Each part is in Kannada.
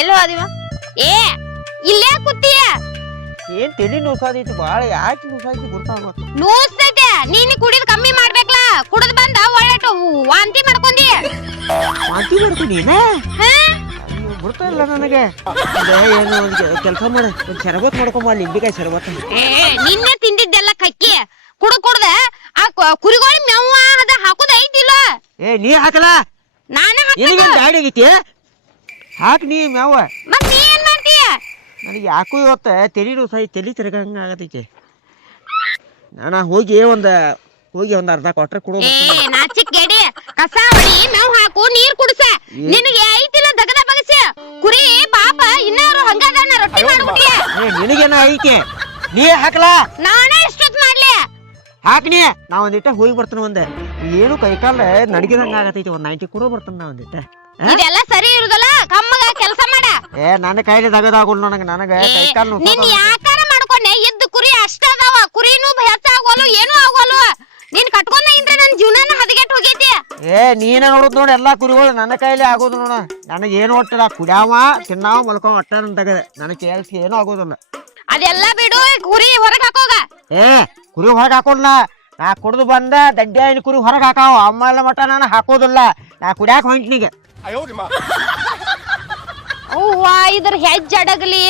ಎಲ್ಲೋ ಅದಿವ ಏ ಇಲ್ಲೇ ಕೂತೀಯ ಏನ್ ತಲಿ ನುಸಾದೈತಿ ಬಾಳ ಯಾಕೆ ನುಸಾದೈತಿ ಗೊತ್ತಾಗ ನೋಸ್ತೈತೆ ನೀನ್ ಕುಡಿದ್ ಕಮ್ಮಿ ಮಾಡ್ಬೇಕಲ್ಲ ಕುಡಿದ್ ಬಂದ ಒಳ್ಳೆಟ್ಟು ವಾಂತಿ ಮಾಡ್ಕೊಂಡಿ ವಾಂತಿ ಮಾಡ್ಕೊಂಡೀನ ಬಿಡ್ತಾರಲ್ಲ ನನಗೆ ಏನು ಒಂದು ಕೆಲಸ ಮಾಡ ಒಂದು ಶರಬತ್ ಮಾಡ್ಕೊಂಬ ಲಿಂಬಿಕಾಯಿ ಶರಬತ್ ಏ ನಿನ್ನೆ ತಿಂದಿದ್ದೆಲ್ಲ ಕಕ್ಕಿ ಕುಡ್ದ ಆ ಕುರಿಗೋಳಿ ಮೆವ್ವ ಅದ ಹಾಕುದ ಐತಿಲ್ಲ ಏ ನೀ ಹಾಕಲ್ಲ ನಾನೇ ನಿನಗೆ ಗಾಡಿ ಆಗೈತಿ ಹಾಕ್ ನೀ ಮ್ಯಾವ ಮತ್ ನೀ ಏನ್ ಮಾಡ್ತೀಯ ನನಗೆ ಯಾಕೋ ಇವತ್ತು ತಲಿ ನುಸಾಯಿ ತಲಿ ತಿರ್ಗಂಗ ಆಗತೈತಿ ನಾನು ಹೋಗಿ ಒಂದು ಅರ್ಧ ಕ್ವಾಟ್ರ್ ಕೊಡು ಏ ನಾಚಿಕ್ ಗೆಡಿ ಕಸ ಹೊಡಿ ಮೇವ್ ಹಾಕು ನೀರ್ ಕುಡ್ಸ ನಿನಗೆ ಐತಿಲ್ಲ ದಗದ ಬಗಸ ಕುರಿ ಪಾಪ ಇನ್ನಾರು ಹಂಗದಾನ ರೊಟ್ಟಿ ಮಾಡ್ಬಿಟ್ಟಿಯ ನಿನಗೇನ ಐತಿ ನೀ ಹಾಕಲಾ ನಾನೇ ಎಷ್ಟೊತ್ ಮಾಡ್ಲಿ ಹಾಕ್ನಿ ನಾ ಒಂದಿಟ್ಟ ಹೋಗಿ ಬರ್ತಾನ ಒಂದ್ ಏನು ಕೈಕಾಲ ನಡಗಿದಂಗ ಆಗತೈತಿ ಒಂದ್ 90 ಕೂಡ ಬರ್ತಾನ ನಾ ಒಂದಿಟ್ಟ ಇದೆಲ್ಲ ಸರಿ ಇರುದಲ್ಲ ಕಮ್ಮಗ ಕೆಲಸ ಮಾಡ ನನ್ನ ಕೈಲಿ ದಗದಾಗೋಲ್ ನನಗ ಕೈಕಾಲ್ ನಿನ್ ಯಾಕಾರ ಮಾಡ್ಕೊಂಡೆ ಇದ್ದ ಕುರಿ ಅಷ್ಟ ಅದಾವ ಕುರಿನೂ ಹೆಚ್ಚಾಗೋಲು ಏನೂ ಆಗೋಲು ನೀನ್ ಕಟ್ಕೊಂಡ ಇಂದ್ರೆ ನನ್ ಜೀವನನ ಹದಗೆಟ್ ಹೋಗೈತಿ ನೀನ ನೋಡುದ್ ನೋಡಿ ಎಲ್ಲಾ ಕುರಿಗಳು ನನ್ನ ಕೈಲಿ ಆಗೋದು ನೋಡ ನನಗ ಏನು ಒಟ್ಟಲ್ಲ ಕುಡ್ಯಾವ ತಿನ್ನಾವ ಮಲ್ಕೊಂಡ್ ಒಟ್ಟ ತಗದ ನನಗೆ ಕೆಲ್ಸ ಏನು ಆಗೋದಿಲ್ಲ ಅದೆಲ್ಲ ಬಿಡು ಕುರಿ ಹೊರಗ್ ಹಾಕೋಗ ಕುರಿ ಹೊರಗೆ ಹಾಕೋಲ್ಲ ನಾ ಕುಡ್ದು ಬಂದ ದಡ್ಡ ಕುರಿ ಹೊರಗೆ ಹಾಕಾವ ಅಮ್ಮಲ್ಲ ಮಟ ನಾನು ಹಾಕೋದಿಲ್ಲ ನಾ ಕುಡ್ಯಾಕ ಹೊಂಟ್ನಿಗೆ ಅವ್ವ ಇದ್ರ ಹೆಜ್ಜೆ ಅಡಗಲಿ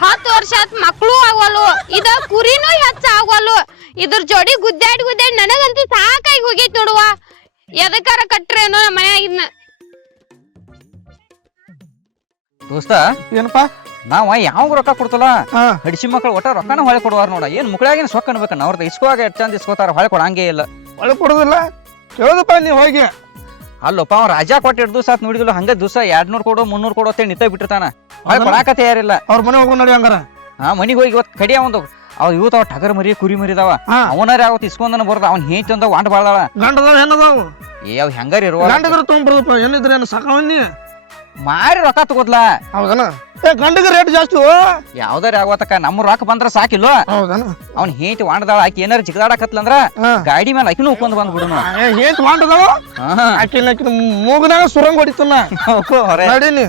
10 ವರ್ಷ ಆತ್ ಮಕ್ಳು ಆಗೋಲು ಇದ ಕುರಿನೂ ಹೆಚ್ಚ ಆಗೋಲು ಇದ್ರ ಜೋಡಿ ಗುದ್ದಾಡಿ ನನಗಂತೂ ಸಾಕಾಗಿ ಹೋಗೈತಿ ನೋಡುವ ಎದಕ್ಕಾರ ಕಟ್ರೇನೋ ನಮ್ಮ ಮನ್ಯಾಗಿನ್ನ ದೋಸ್ತ ಏನಪ್ಪಾ ನಾವ ಯಾವ ರೊಕ್ಕ ಕೊಡ್ತಲ್ಲ ಹಡಿಸಿ ಮಕ್ಕಳು ಒಟ್ಟ ರೊಕ್ಕನ ಹೊಳೆ ಕೊಡುವಾರ ನೋಡ ಏನ್ ಮುಕ್ಳಾಗಿನ ಸೊಕ್ಕ ಅನ್ಬೇಕ ಅವ್ರದ್ದು ಇಸ್ಕೋವಾಗ ಎಷ್ಟು ಚಂದ ಇಸ್ಕೋತಾರ ಹೊಳೆ ಕೊಡಂಗೇ ಇಲ್ಲ ಒಳಗೆ ಕೊಡೋದಿಲ್ಲ ಕೇಳೋದಪ್ಪ ನೀ ಹೋಗಿ ಅಲ್ಲಪ್ಪ ಅವ್ ರಾಜಾ ಕೊಟ್ಟು 2 ದಿವಸ ಆತ್ ನೋಡಿದಿಲ್ಲ ಹಂಗ ದಿವಸ 200 ಕೊಡು 300 ಕೊಡು ಅಂತ ನಿಂತ ಬಿಟ್ಟಿರ್ತಾನ ಹೊಳೆ ಕೊಡಾಕ ತಯಾರಿಲ್ಲ ಅವ್ರ ಮನೆ ಹೋಗಿ ನೋಡಿ ಹಂಗಾರ ಮನಿಗ್ ಹೋಗಿ ಇವತ್ತು ಕಡಿಯ ಒಂದು ಅವ್ ಇವತ್ತು ಅವ್ ಟಗರ್ ಮರಿ ಕುರಿ ಮರಿದಾವ ಅವನಾರ ಅವತ್ತು ಇಸ್ಕೊಂಡನ ಬರ್ದ ಅವ್ನ ಹೇಂತಿ ಅಂದ ವಾಂಡ್ ಬಾಳ್ದಾಳ ಗಂಡದ ಹೆಣ್ಣದಾವು ಅವ್ ಹೆಂಗಾರ ಇರುವ ಗಂಡಗರ ತೊಗೊಂಡ್ಬರ್ದಪ್ಪ ಏನಿದ್ರೆ ಏನು ಸಾಕವನ್ನಿ ಮಾರಿ ರೊಕ್ಕ ತಗೋದ್ಲ ಹೌದನ ಗಂಡಗ ರೇಟ್ ಜಾಸ್ತಿ ಯಾವ್ದಾರ ಆಗೋತಕ್ಕ ನಮ್ಮ ರೊಕ್ಕ ಬಂದ್ರ ಸಾಕಿಲ್ವ ಹೌದನ ಅವ್ನ ಹೇಂತಿ ವಾಂಡದಾಳ ಆಕಿ ಏನಾರ ಜಿಗದಾಡಕತ್ಲಂದ್ರ ಗಾಡಿ ಮೇಲೆ ಆಕಿನೂ ಉಕ್ಕೊಂಡ್ ಬಂದ್ ಬಿಡುನು ಏಟ್ ವಾಂಡದಾವ ಆಕಿನ ಮೂಗನಾಗ ಸುರಂಗ್ ಹೊಡಿತನ ನಡೀನಿ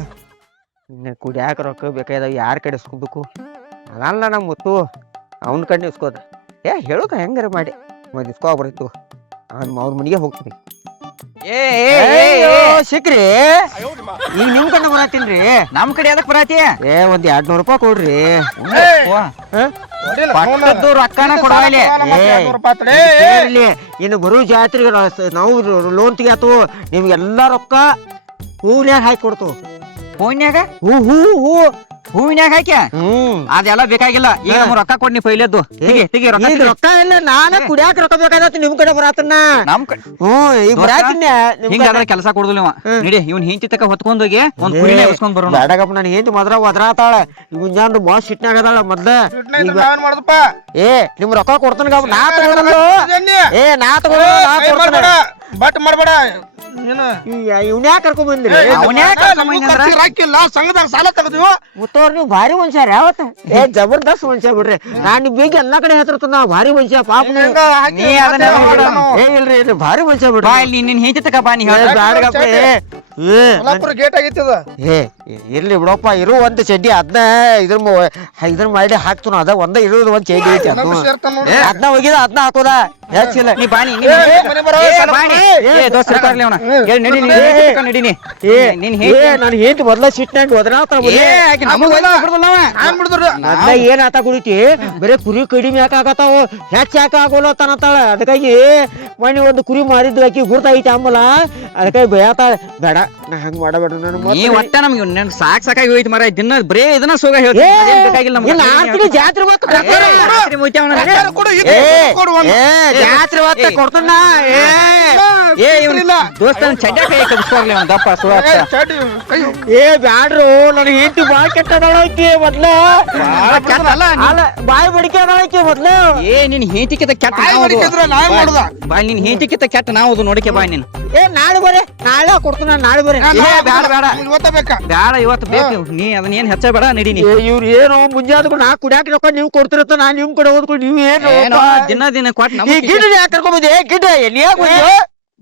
ಕುಡಿಯಾಕ ರೊಕ್ಕ ಬೇಕಾಯ್ದಾವ ಯಾರ ಕಡೆ ಇಸ್ಕೋಬೇಕು ಅದಲ್ಲ ನಮ್ಮ ಮುತ್ತು ಅವನ ಕಡೆ ಇಸ್ಕೋದ ಹೇಳೋಕ ಹೆಂಗಾರ ಮಾಡಿ ಒಂದ್ ಇಸ್ಕೋ ಬರ್ತು ಅವ್ರ ಮನೆಗೆ ಹೋಗ್ತೀನಿ ಸಿಕ್ರಿ ಈಗ ನಿಮ್ ಕಡೆ ಬರತ್ತೀನ್ರಿ ನಮ್ ಕಡೆ ಅದಕ್ ಬರತಿ ಒಂದ್ 200 ರೂಪಾಯಿ ಕೊಡ್ರಿ ರೊಕ್ಕನ ಕೊಡಲಿ ಇನ್ನು ಬರೋ ಜಾತ್ರೆಗೆ ನಾವು ಲೋನ್ ತೆಗಿಯಾತು ನಿಮ್ಗೆಲ್ಲಾ ರೊಕ್ಕ ಹೂನ್ಯಾಗ ಹಾಕಿ ಕೊಡ್ತು ಫೋನ್ಯಾಗ ಹೂ ಹೂವಿನ್ಯಾಗ ಹಾಕ್ಯ ಅದೆಲ್ಲ ಬೇಕಾಗಿಲ್ಲ ಈಗ ನಮ್ಗೆ ರೊಕ್ಕ ಕೊಡ್ನಿ ಪೈಲೆದ್ದು ತೆಗಿ ರೊಕ್ಕ ಇಲ್ಲ ನಾನ ಕುಡಿಯಾಕ ರೊಕ್ಕ ಬೇಕಾದತ್ ನಿಮ್ ಕಡೆ ಬರತ್ತನ್ನ ನಮ್ ಕಡೆ ಈಗ ಬರಾತೀನಿ ಹಿಂಗಾದ್ರೆ ಕೆಲಸ ಕೊಡುದಿಲ್ಲ ಇವ ನಡಿ ಇವ್ನ ಹೆಂಡತಿ ತಕ ಹೊತ್ಕೊಂಡ್ ಹೋಗಿ ಒಂದ್ ಕುರಿನೇ ಇಸ್ಕೊಂಡ್ ಬರೋಣ ಬೇಡಗಪ್ಪ ನಾನು ಹೆಂಡತಿ ಮೊದ್ರ ಒದ್ರಾತಾಳ ಮುಂಜಾನೆ ಬಾಸ್ ಸಿಟ್ನಾಗ ಅದಳ ಮೊದ್ಲ ನಿಮ್ ರೊಕ್ಕ ಕೊಡ್ತಾನ ನಾ ತಗೊಂಡ ನಾ ತಗೊಂಡ ಬಟ್ ಮಾಡ್ಬೇಡ ಇವ್ನ್ಯಾಕ ಕರ್ಕೊಂಡ್ ಬಂದ್ರಿ ರಾಕಿಲ್ಲ ಸಂಘದಾಗ ಸಾಲ ತಗದ್ವಿ ಮುತ್ತವ್ರ ನೀವು ಭಾರಿ ಮನುಷ್ಯಾರ ಯಾವತ್ತ ಜಬರ್ದಸ್ತ್ ಮನುಷ್ಯ ಬಿಡ್ರಿ ನಾನ್ ಬೇಗ ಎಲ್ಲಾ ಕಡೆ ಹೇಳ್ತಿರ್ತ ನಾ ಭಾರಿ ಮನುಷ್ಯ ಪಾಪ ಇಲ್ರಿ ಭಾರಿ ಮನುಷ್ಯ ಬಿಡ್ರಿ ನಿನ್ ಹೆಂಡತಿ ತಕ ಬಾ ನೀ ಬ್ಯಾಡಗಪ್ಪ ಗೇಟ್ ಆಗೈತಿ ಇರ್ಲಿ ಬಿಡಪ್ಪ ಇರು ಒಂದ್ ಚಡ್ಡಿ ಅದನ್ನ ಇದ್ರ ಮಾಡಿ ಹಾಕ್ತು ಅದ ಒಂದ ಇರೋದು ಒಂದ್ ಚಡ್ಡಿ ಐತಿ ಅದನ್ನ ಹೋಗಿದ ಅದನ್ನ ಹಾಕೋದ ಹೆಚ್ಚಿಲ್ಲ ನೀ ಬಾನಿ ನನ್ ಹೇಂತಿ ಮೊದ್ಲ ಸಿಟ್ನಾಗ ಏನ್ ಆತ ಕುಡಿತಿ ಬರೇ ಕುರಿ ಕಡಿಮೆ ಯಾಕಾಗತ್ತಾವ ಹೆಚ್ಚ ಯಾಕ ಆಗೋಲ್ಲ ತನತಾಳ ಅದಕ್ಕಾಗಿ ಮನೆ ಒಂದು ಕುರಿ ಮಾರಿದ್ದು ಆಕಿ ಗುರ್ತೈತಿ ಆಂಬಲ ಅದಕ್ಕಾಗಿ ಭಯತಾಳ ಬೇಡ ನಾ ಹಂಗ ಮಾಡಬೇಡ ನೀ ಒಟ್ಟ ನಮ್ಗೆ ಸಾಕಾಗಿ ಹೋಯ್ತು ಮರ ದಿನ ಬರೇ ಇದನ್ನ ಸೋಗ ಹೇಳ್ತೀನಿ ಜಾತ್ರೆ ಜಾತ್ರೆ ಹೊತ್ತ ಕೊಡ್ತಾನ ದೋಸ್ತ ಚಡ್ಡ ಕೈ ಕಬ್ಸ್ಕೋಗ್ಲಿ ಅವ್ನ ದಪ್ಪ ಬ್ಯಾಡ್ರು ನನ್ ಹೆಂಡತಿ ಬಾಯ್ ಕೆಟ್ಟದಳಕಿ ಮೊದ್ಲ ಬಾಯಿ ಬಡಿಕೆ ಅದಳಕಿ ಮೊದ್ಲ ನಿನ್ ಹೆಂಡತಿಕಿತ ಕೆಟ್ಟ ಬಾಯ್ ನಿನ್ ಹೆಂಡತಿಕಿತ ಕೆಟ್ಟ ನಾವು ನೋಡಿಕೆ ಬಾಯ್ ನೀನ್ ನಾಳೆ ಬರೇ ನಾಳೆ ಕೊಡ್ತಾನ ನಾಳೆ ಬರೇ ಬೇಡ ಬೇಡ ಇವತ್ತು ಬೇಕು ನೀ ಅದನ್ನ ಏನ್ ಹೆಚ್ಚ ಬೇಡ ನಡಿ ನೀ ಇವ್ರು ಏನು ಮುಂಜಾನೆ ನಾ ಕುಡಿಯಾಕ ರೊಕ್ಕ ನೀವು ಕೊಡ್ತಿರತ್ತ ನಾ ನಿಮ್ ಕಡೆ ಹೋದ್ಕೊಂಡು ನೀವ್ ಏನು ದಿನ ಕೊಟ್ಟು ಗಿಡ ಯಾಕೆ ಕರ್ಕೊಂಬಂದೆ ಗಿಡ ಎಲ್ಲಿ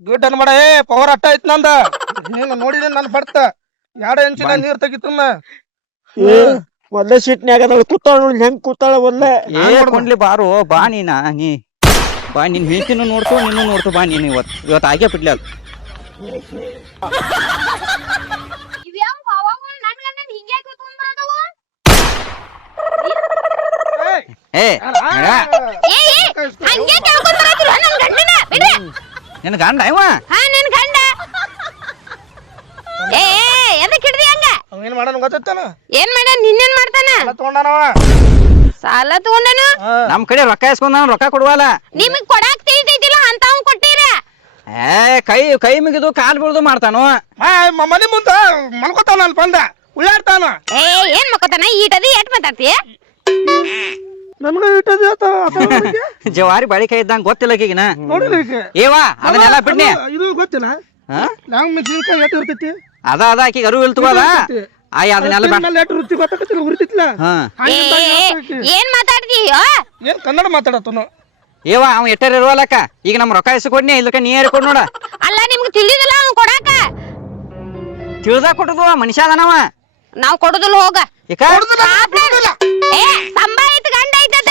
ಗಿಡ್ ಅನ್ಬೇಡ ಪವರ್ ಅಟ್ಟ ಐತ್ ನಂದ ನೀನು ನೋಡಿದ ನನ್ ಬರ್ತ ಎರಡು ಇಂಚಿನ ನೀರ್ ತೆಗಿತನ್ನ ಮೊದ್ಲ ಸಿಟ್ನ್ಯಾಗ ನೋಡಿ ಕೂತಾಳ ನೋಡಿ ಹೆಂಗ್ ಕೂತಾಳ ಮೊದ್ಲ ಕೊಂಡ್ಲಿ ಬಾರು ಬಾ ನೀನ ನೀ ಬಾ ನಿನ್ ಹೆಂಡತಿನೂ ನೋಡ್ತು ನಿನ್ನೂ ನೋಡ್ತು ಬಾ ನೀನು ಇವತ್ತು ಆಗೇ ಬಿಡ್ಲಿ ಅದು ಏ ನಿನ್ ಗಂಡ ಇವ ಏನ್ ಮಾಡೋಣ ಗೊತ್ತಾನ ಏನ್ ಮಾಡ್ಯಾನ ನಿನ್ನೇನ್ ಮಾಡ್ತಾನ ತಗೊಂಡಾನವ ಸಾಲ ತಗೊಂಡನು ನಮ್ ಕಡೆ ರೊಕ್ಕ ಇಸ್ಕೊಂಡ ರೊಕ್ಕ ಕೊಡುವಲ್ಲ ನಿಮಗ್ ಕೊಡಾಕ್ ತಿಳಿತೈತಿಲ್ಲ ಅಂತವ್ ಕೊಟ್ಟಿರ ಕೈ ಮುಗಿದು ಕಾಲ್ ಬೀಳ್ದು ಮಾಡ್ತಾನು ಮನೆ ಮುಂದ ಮಲ್ಕೋತಾನ ಅಲ್ಲಿ ಬಂದ ಉಳ್ಳಾಡ್ತಾನ ಏನ್ ಮಕ್ಕೋತಾನ ಈಟದಿ ಎಟ್ ಮಾತಾಡ್ತಿ ನಮ್ಗ ಇಟ್ಟದ ಜವಾರಿ ಬಾಳಿಕೆ ಇದ್ದಂಗ ಗೊತ್ತಿಲ್ಲ ಈಗಿನ ನೋಡಿರಿ ಏವಾ ಅದನ್ನೆಲ್ಲ ಬಿಡ್ನಿ ಇದು ಗೊತ್ತಿಲ್ಲ ನಾವ್ ಮೆಣಸಿನ್ಕಾಯಿ ಎಟ್ ಇರ್ತೈತಿ ಅದ ಆಕಿಗೆ ಅರಿವು ಇಲ್ತವಲ್ಲ ಅದನ್ನೆಲ್ಲ ಎಟ್ ವೃತ್ತಿ ಗೊತ್ತಾಗತ್ತಿಲ್ಲ ಉರಿತಿತ್ಲ ಏನ್ ಮಾತಾಡ್ತೀಯ ಏನ್ ಕನ್ನಡ ಮಾತಾಡತ್ತನು ಏವಾ ಅವ್ ಎಟ್ಟರ್ ಇರುವಲ್ಲಕ್ಕ ಈಗ ನಮ್ ರೊಕ್ಕ ಇಸ್ಕೊಡ್ನಿ ಇಲ್ಲಕ್ಕ ನೀ ಕೊಡ್ ನೋಡ ಅಲ್ಲ ನಿಮ್ಗೆ ತಿಳಿದಿಲ್ಲ ಅವ್ನು ಕೊಡಾಕ ತಿಳಿದಾಗ ಕೊಟ್ಟದು ಮನುಷ್ಯ ಅದನವ ನಾವ್ ಕೊಡುದಿಲ್ಲ ಹೋಗ ಏಕ ಸಂಬಾಯಿತ ಗಂಡ ಐತದ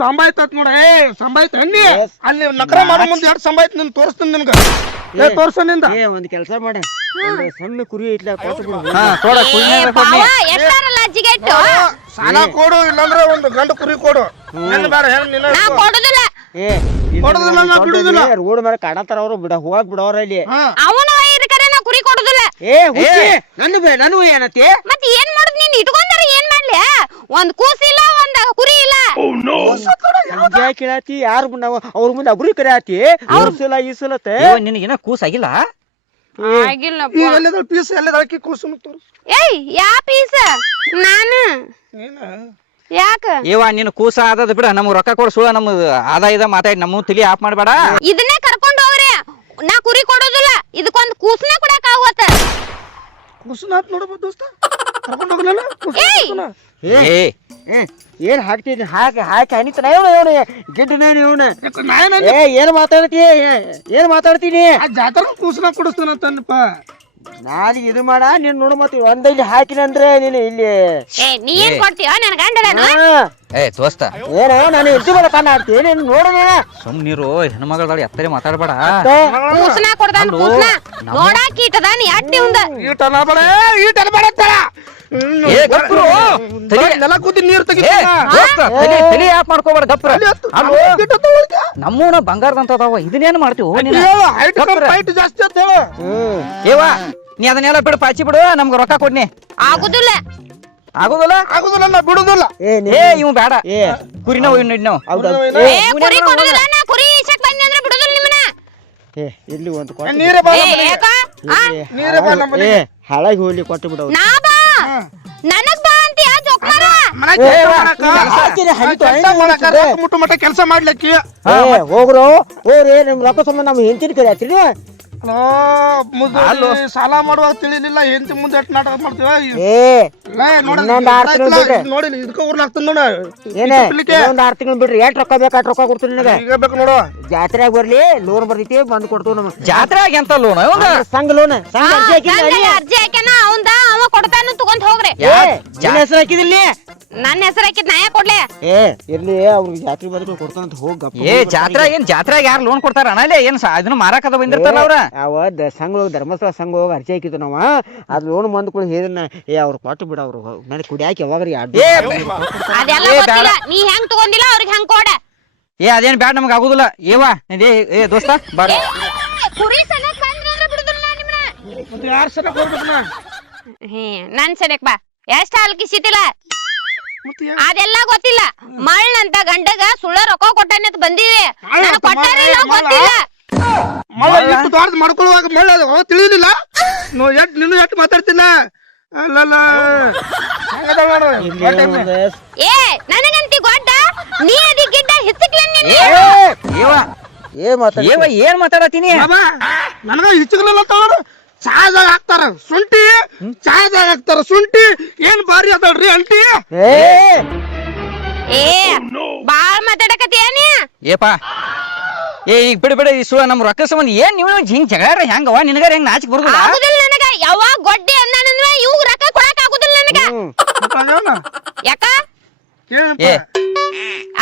ಸಂಬಾಯ್ತತ್ ನೋಡ ಸಂಬಾಯ್ತ ಅನ್ನಿ ಅಲ್ಲಿ ನಕರ ಮಾಡೋ ಮುಂದೆ ಎರಡು ಸಂಬಾಯ್ತ ನಿನ್ ತೋರಿಸ್ತೀನಿ ನಿನ್ಗ ತೋರ್ಸ ನಿಂದ ಒಂದ್ ಕೆಲ್ಸ ಮಾಡ ಸಣ್ಣ ಕುರಿ ಐತ್ಲ ಎಷ್ಟಾರಲ್ಲ ಅಜ್ಜಿಗೆಟ್ಟು ಸಾಲ ಕೊಡು ಇಲ್ಲಾಂದ್ರೆ ಒಂದು ಗಂಡು ಕುರಿ ಕೊಡು ಬೇಡ ನಾ ಕೊಡುದಿಲ್ಲ ಕೊಡುದಿಲ್ಲ ನಾ ಬಿಡುದಿಲ್ಲ ರೋಡ್ ಮೇಲೆ ಕಾಣತಾರ ಅವ್ರು ಹೋಗಾಕ್ ಬಿಡವ್ರ ಇಲ್ಲಿ ಅವನು ಇರ್ಕರೆ ನಾ ಕುರಿ ಕೊಡುದಿಲ್ಲ ನಾನು ಏನತಿ ಮತ್ ಏನ್ ಮಾಡುದ್ ನೀನ್ ಇಟ್ಕೊಂಡಾರ ಏನ್ ಮಾಡ್ಲಿ ಒಂದ್ ಕೂಸಿಲ್ಲ ಒಂದ್ ಕುರಿ ಇಲ್ಲ ಕೇಳಾತಿ ಯಾರು ಅವ್ರ ಮುಂದೆ ಅಬ್ರು ಕರೆಯಾತಿ ಸಲ ಈ ಸಲತೆ ನಿನಗೇನ ಕೂಸಾಗಿಲ್ಲ ಆಗಿಲ್ಲ ಪೀಸ್ ಎಲ್ಲದಕ್ಕೆ ಕೂಸು ತೋರಿಸ್ ಏಯ್ ಯಾ ಪೀಸ್ ನಾನು ಯಾಕ ಏವಾ ನಿನ್ ಕೂಸ ಆದದ ಬಿಡ ನಮ್ಗ್ ರೊಕ್ಕ ಕೊಡ್ ಸುಳ ನಮ್ ಆದಾಯದ ಮಾತಾಡಿ ನಮ್ಮ ತಲಿ ಆಫ್ ಮಾಡ್ಬೇಡ ಇದನ್ನೇ ಕರ್ಕೊಂಡ್ ಹೋಗ್ರಿ ನಾ ಕುರಿ ಕೊಡೋದಿಲ್ಲ ಇದಕ್ಕೊಂದ್ ಕೂಸನೇ ಕೊಡಕ್ ಆಗೋತ ಕೂಸುನಾತ್ ನೋಡಬಹುದು ದೋಸ್ತ ಕರ್ಕೊಂಡು ಹೋಗಲ್ಲ ಏನ್ ಹಾಕ್ತಿದ್ದೆ ಹಾಕಿ ಹನಿತನ ಇವನು ಗಿಡ್ಡನ ಇವನ ಏನ್ ಮಾತಾಡ್ತೀನಿ ಜಾತ್ರೆ ಕೂಸುನ ಕೊಡಿಸ್ತಾನಪ್ಪ ನಾನು ಇದು ಮಾಡ ನೀನ್ ನೋಡು ಮತ್ತೆ ಒಂದಲ್ಲಿ ಹಾಕಿನ ಅಂದ್ರೆ ನೀನು ಇಲ್ಲಿ ನೀ ಏನ್ ಕೊಡ್ತೀಯ ನನ್ ಗಂಡನ ದೋಸ್ತ ಏನ ನಾನು ಎದ್ದು ಬರ ಕಣ್ಣ ಆಡ್ತೀನಿ ನೀನು ನೋಡೋಣ ಸುಮ್ ನೀರು ಹೆಣ್ಮಗಳ ಎತ್ತರೆ ಮಾತಾಡ್ಬೇಡ ಕೂಸನ ಕೊಡ್ತಾನ ಕೂಸನ ನೋಡಾಕ ಈಟದ ನೀ ಅಟ್ಟಿ ಉಂದ ಈಟನ ಬೇಡ ಈಟನ ಬೇಡ ನೆಲ ಕೂತಿ ನೀರ್ ತಲಿ ಯಾಕೆ ಮಾಡ್ಕೋಬೇಡ ಗಪ್ರ ನಮ್ಮೂನ ಬಂಗಾರದಂತದಾವ ಇದನ್ನೇನ್ ಮಾಡ್ತೀವಿ ಜಾಸ್ತಿ ಅಂತ ಹೇಳ ಏವಾ ನೀ ಅದನ್ನೆಲ್ಲ ಬಿಡು ಪಾಚಿ ಬಿಡು ನಮ್ಗ ರೊಕ್ಕ ಕೊಡ್ನಿ ಆಗುದಿಲ್ಲ ಆಗುದಿಲ್ಲ ನಾ ಬಿಡುದಿಲ್ಲ ಇವ್ ಬೇಡ ಕುರಿನ ನಾವು ಕುರಿ ಕೊಡುದಿಲ್ಲ ನಾ ಕುರಿ ಈಸಕ್ ಬಂದೆ ಅಂದ್ರೆ ಬಿಡುದಿಲ್ಲ ನಿಮ್ಮನ್ನ ಇಲ್ಲಿ ಒಂದು ನೀರೇ ಬಾ ನೀರೇ ಬಾ ನಮ್ಮ ಹಾಳಾಗಿ ಹೋಗ್ಲಿ ಕೊಟ್ಟು ಬಿಡು ನಾ ಬಾ ನನಗ್ ಬಾ ಅಂತ ಯಾ ಜೋಕ್ಮಾರ ಮುಟ್ಟು ಮಟ್ಟ ಕೆಲಸ ಮಾಡ್ಲಿಕ್ಕೆ ಹೋಗ್ರು ನಿಮ್ ರೊಕ್ಕ ಸಂಬಂಧ ನಮ್ ಹೆಂಡತಿನ ಕರಿ ಹಚ್ಚಿರಿ ಸಾಲ ಮಾಡುವಾಗ ತಿಳಿಲಿಲ್ಲ ಹೆಂಡತಿ ಮುಂದೆ ಎಷ್ಟು ನಾಟಕ ಮಾಡ್ತೀವ ನೋಡಿ ಇದಕ್ಕ ಊರ್ಲಾಗ್ತದ ನೋಡ ಒಂದ್ 6 ತಿಂಗಳು ಬಿಡ್ರಿ ಎಷ್ಟ್ ರೊಕ್ಕ ಬೇಕು ಅಷ್ಟ್ ರೊಕ್ಕ ಕೊಡ್ತೀನಿ ನಿನಗ ಈಗ ಬೇಕು ನೋಡು ಜಾತ್ರೆಯಾಗ ಬರ್ಲಿ ಲೋನ್ ಬರ್ತೈತಿ ಬಂದ್ ಕೊಡ್ತೀವಿ ನಮಗ್ ಜಾತ್ರೆಯಾಗ ಎಂತ ಲೋನ್ ಸಂಘ ಲೋನ್ ಅರ್ಜಿ ಹಾಕ್ಯಾನ ಅವಂದ ಅವ ಕೊಡ್ತಾನ ತಗೊಂಡ್ ಹೋಗ್ರಿ ಹೆಸರು ಹಾಕಿದಿಲ್ಲಿ ನನ್ನ ಹೆಸರು ಹಾಕಿದ್ ನಾ ಯಾಕೆ ಕೊಡ್ಲೆ ಇರ್ಲಿ ಅವ್ರಿಗೆ ಜಾತ್ರೆ ಬಂದ್ರೆ ಕೊಡ್ತಾನಂತ ಹೋಗಪ್ಪ ಜಾತ್ರೆಯಾಗ ಯಾರು ಲೋನ್ ಕೊಡ್ತಾರ ಅಣ್ಣಲ್ಲಿ ಏನ್ ಅದನ್ನ ಮಾರಾಕದ ಬಂದಿರ್ತಾರ ಅವ್ರ ಅವ ಸಂಘ ಹೋಗಿ ಧರ್ಮಸ್ಥಳ ಸಂಘ ಹೋಗಿ ಅರ್ಜಿ ಹಾಕಿದ್ವಿ ನಾವ ಅದ್ ಲೋನ್ ಬಂದ್ ಕೂಡ ಹೇಳಿನ ಅವ್ರು ಕೊಟ್ಟು ಬಿಡ ಅವ್ರು ನನಗೆ ಕುಡಿಯಾಕ ಯಾವಾಗ್ರಿ ಅದೆಲ್ಲ ಗೊತ್ತಿಲ್ಲ ನೀ ಹೆಂಗ್ ತಗೊಂಡಿಲ್ಲ ಅವ್ರಿಗೆ ಹೆಂಗ್ ಕೊಡ ಅದೇನ್ ಬ್ಯಾಡ ನಮಗ ಆಗುದಿಲ್ಲ ಏವಾ ದೋಸ್ತ ಬಾರ ಕುರಿ ಸನಕ್ ಬಂದ್ರೆ ಬಿಡುದಿಲ್ಲ ನಿಮ್ಮನ್ನ ಮತ್ತೆ ಯಾರು ಸಲ ಹೋಗ್ಬೇಕು ನಾ ನನ್ ಸನಕ್ ಬಾ ಎಷ್ಟ ಹಾಲ್ಕಿಸಿತಿಲ್ಲ ಅದೆಲ್ಲ ಗೊತ್ತಿಲ್ಲ ಮಳ್ಳಂತ ಗಂಡಗ ಸುಳ್ಳ ರೊಕ್ಕ ಕೊಟ್ಟಾನೆ ಅಂತ ಬಂದಿದೆ ನನಗೆ ಕೊಟ್ಟಾರಿಲ್ಲ ಗೊತ್ತಿಲ್ಲ ಮಳ್ಳ ಎಷ್ಟು ದೊಡ್ಡ ಮಾಡ್ಕೊಳ್ಳುವಾಗ ಮಳ್ಳ ತಿಳಿಲಿಲ್ಲ ನೀನು ಎಷ್ಟು ಮಾತಾಡ್ತಿಲ್ಲ ಅಲ್ಲಲ್ಲ ನನಗಂತಿ ಗೊಡ್ಡ ನೀ ಅದಿ ಗಿಡ್ಡ ಹೆಚ್ಚಕ್ಲ ಏನ್ ಮಾತಾಡತೀನಿ ನನಗ ಹೆಚ್ಚಿಗಲ್ಲ ತಗೋರು ಚಾಯದಾಗ ಹಾಕ್ತಾರ ಶುಂಠಿ ಚಾಯದಾಗ ಹಾಕ್ತಾರ ಶುಂಠಿ ಏನ್ ಬಾರಿ ಅದಲ್ರಿ ಅಂಟಿ ಬಾಳ್ ಮಾತಾಡಕತ್ತೀಯ ಏಪಾ ಈಗ ಬಿಡ ಈ ಸುಳ ನಮ್ ರೊಕ್ಕ ಸಂಬಂಧ ಏನ್ ನೀವು ಹಿಂಗ್ ಜಗಳ ಹೆಂಗವ ನಿನಗಾರ ಹೆಂಗ್ ನಾಚಿಕ್ ಬರುದಿಲ್ಲ ಆಗುದಿಲ್ಲ ನನಗ ಯಾವಾಗ ಗೊಡ್ಡಿ ಅಂದಾನಂದ್ರ ಇವ್ ರೊಕ್ಕ ಕೊಡಕ್ ಆಗುದಿಲ್ಲ ನನಗ. ಯಾಕ ಏ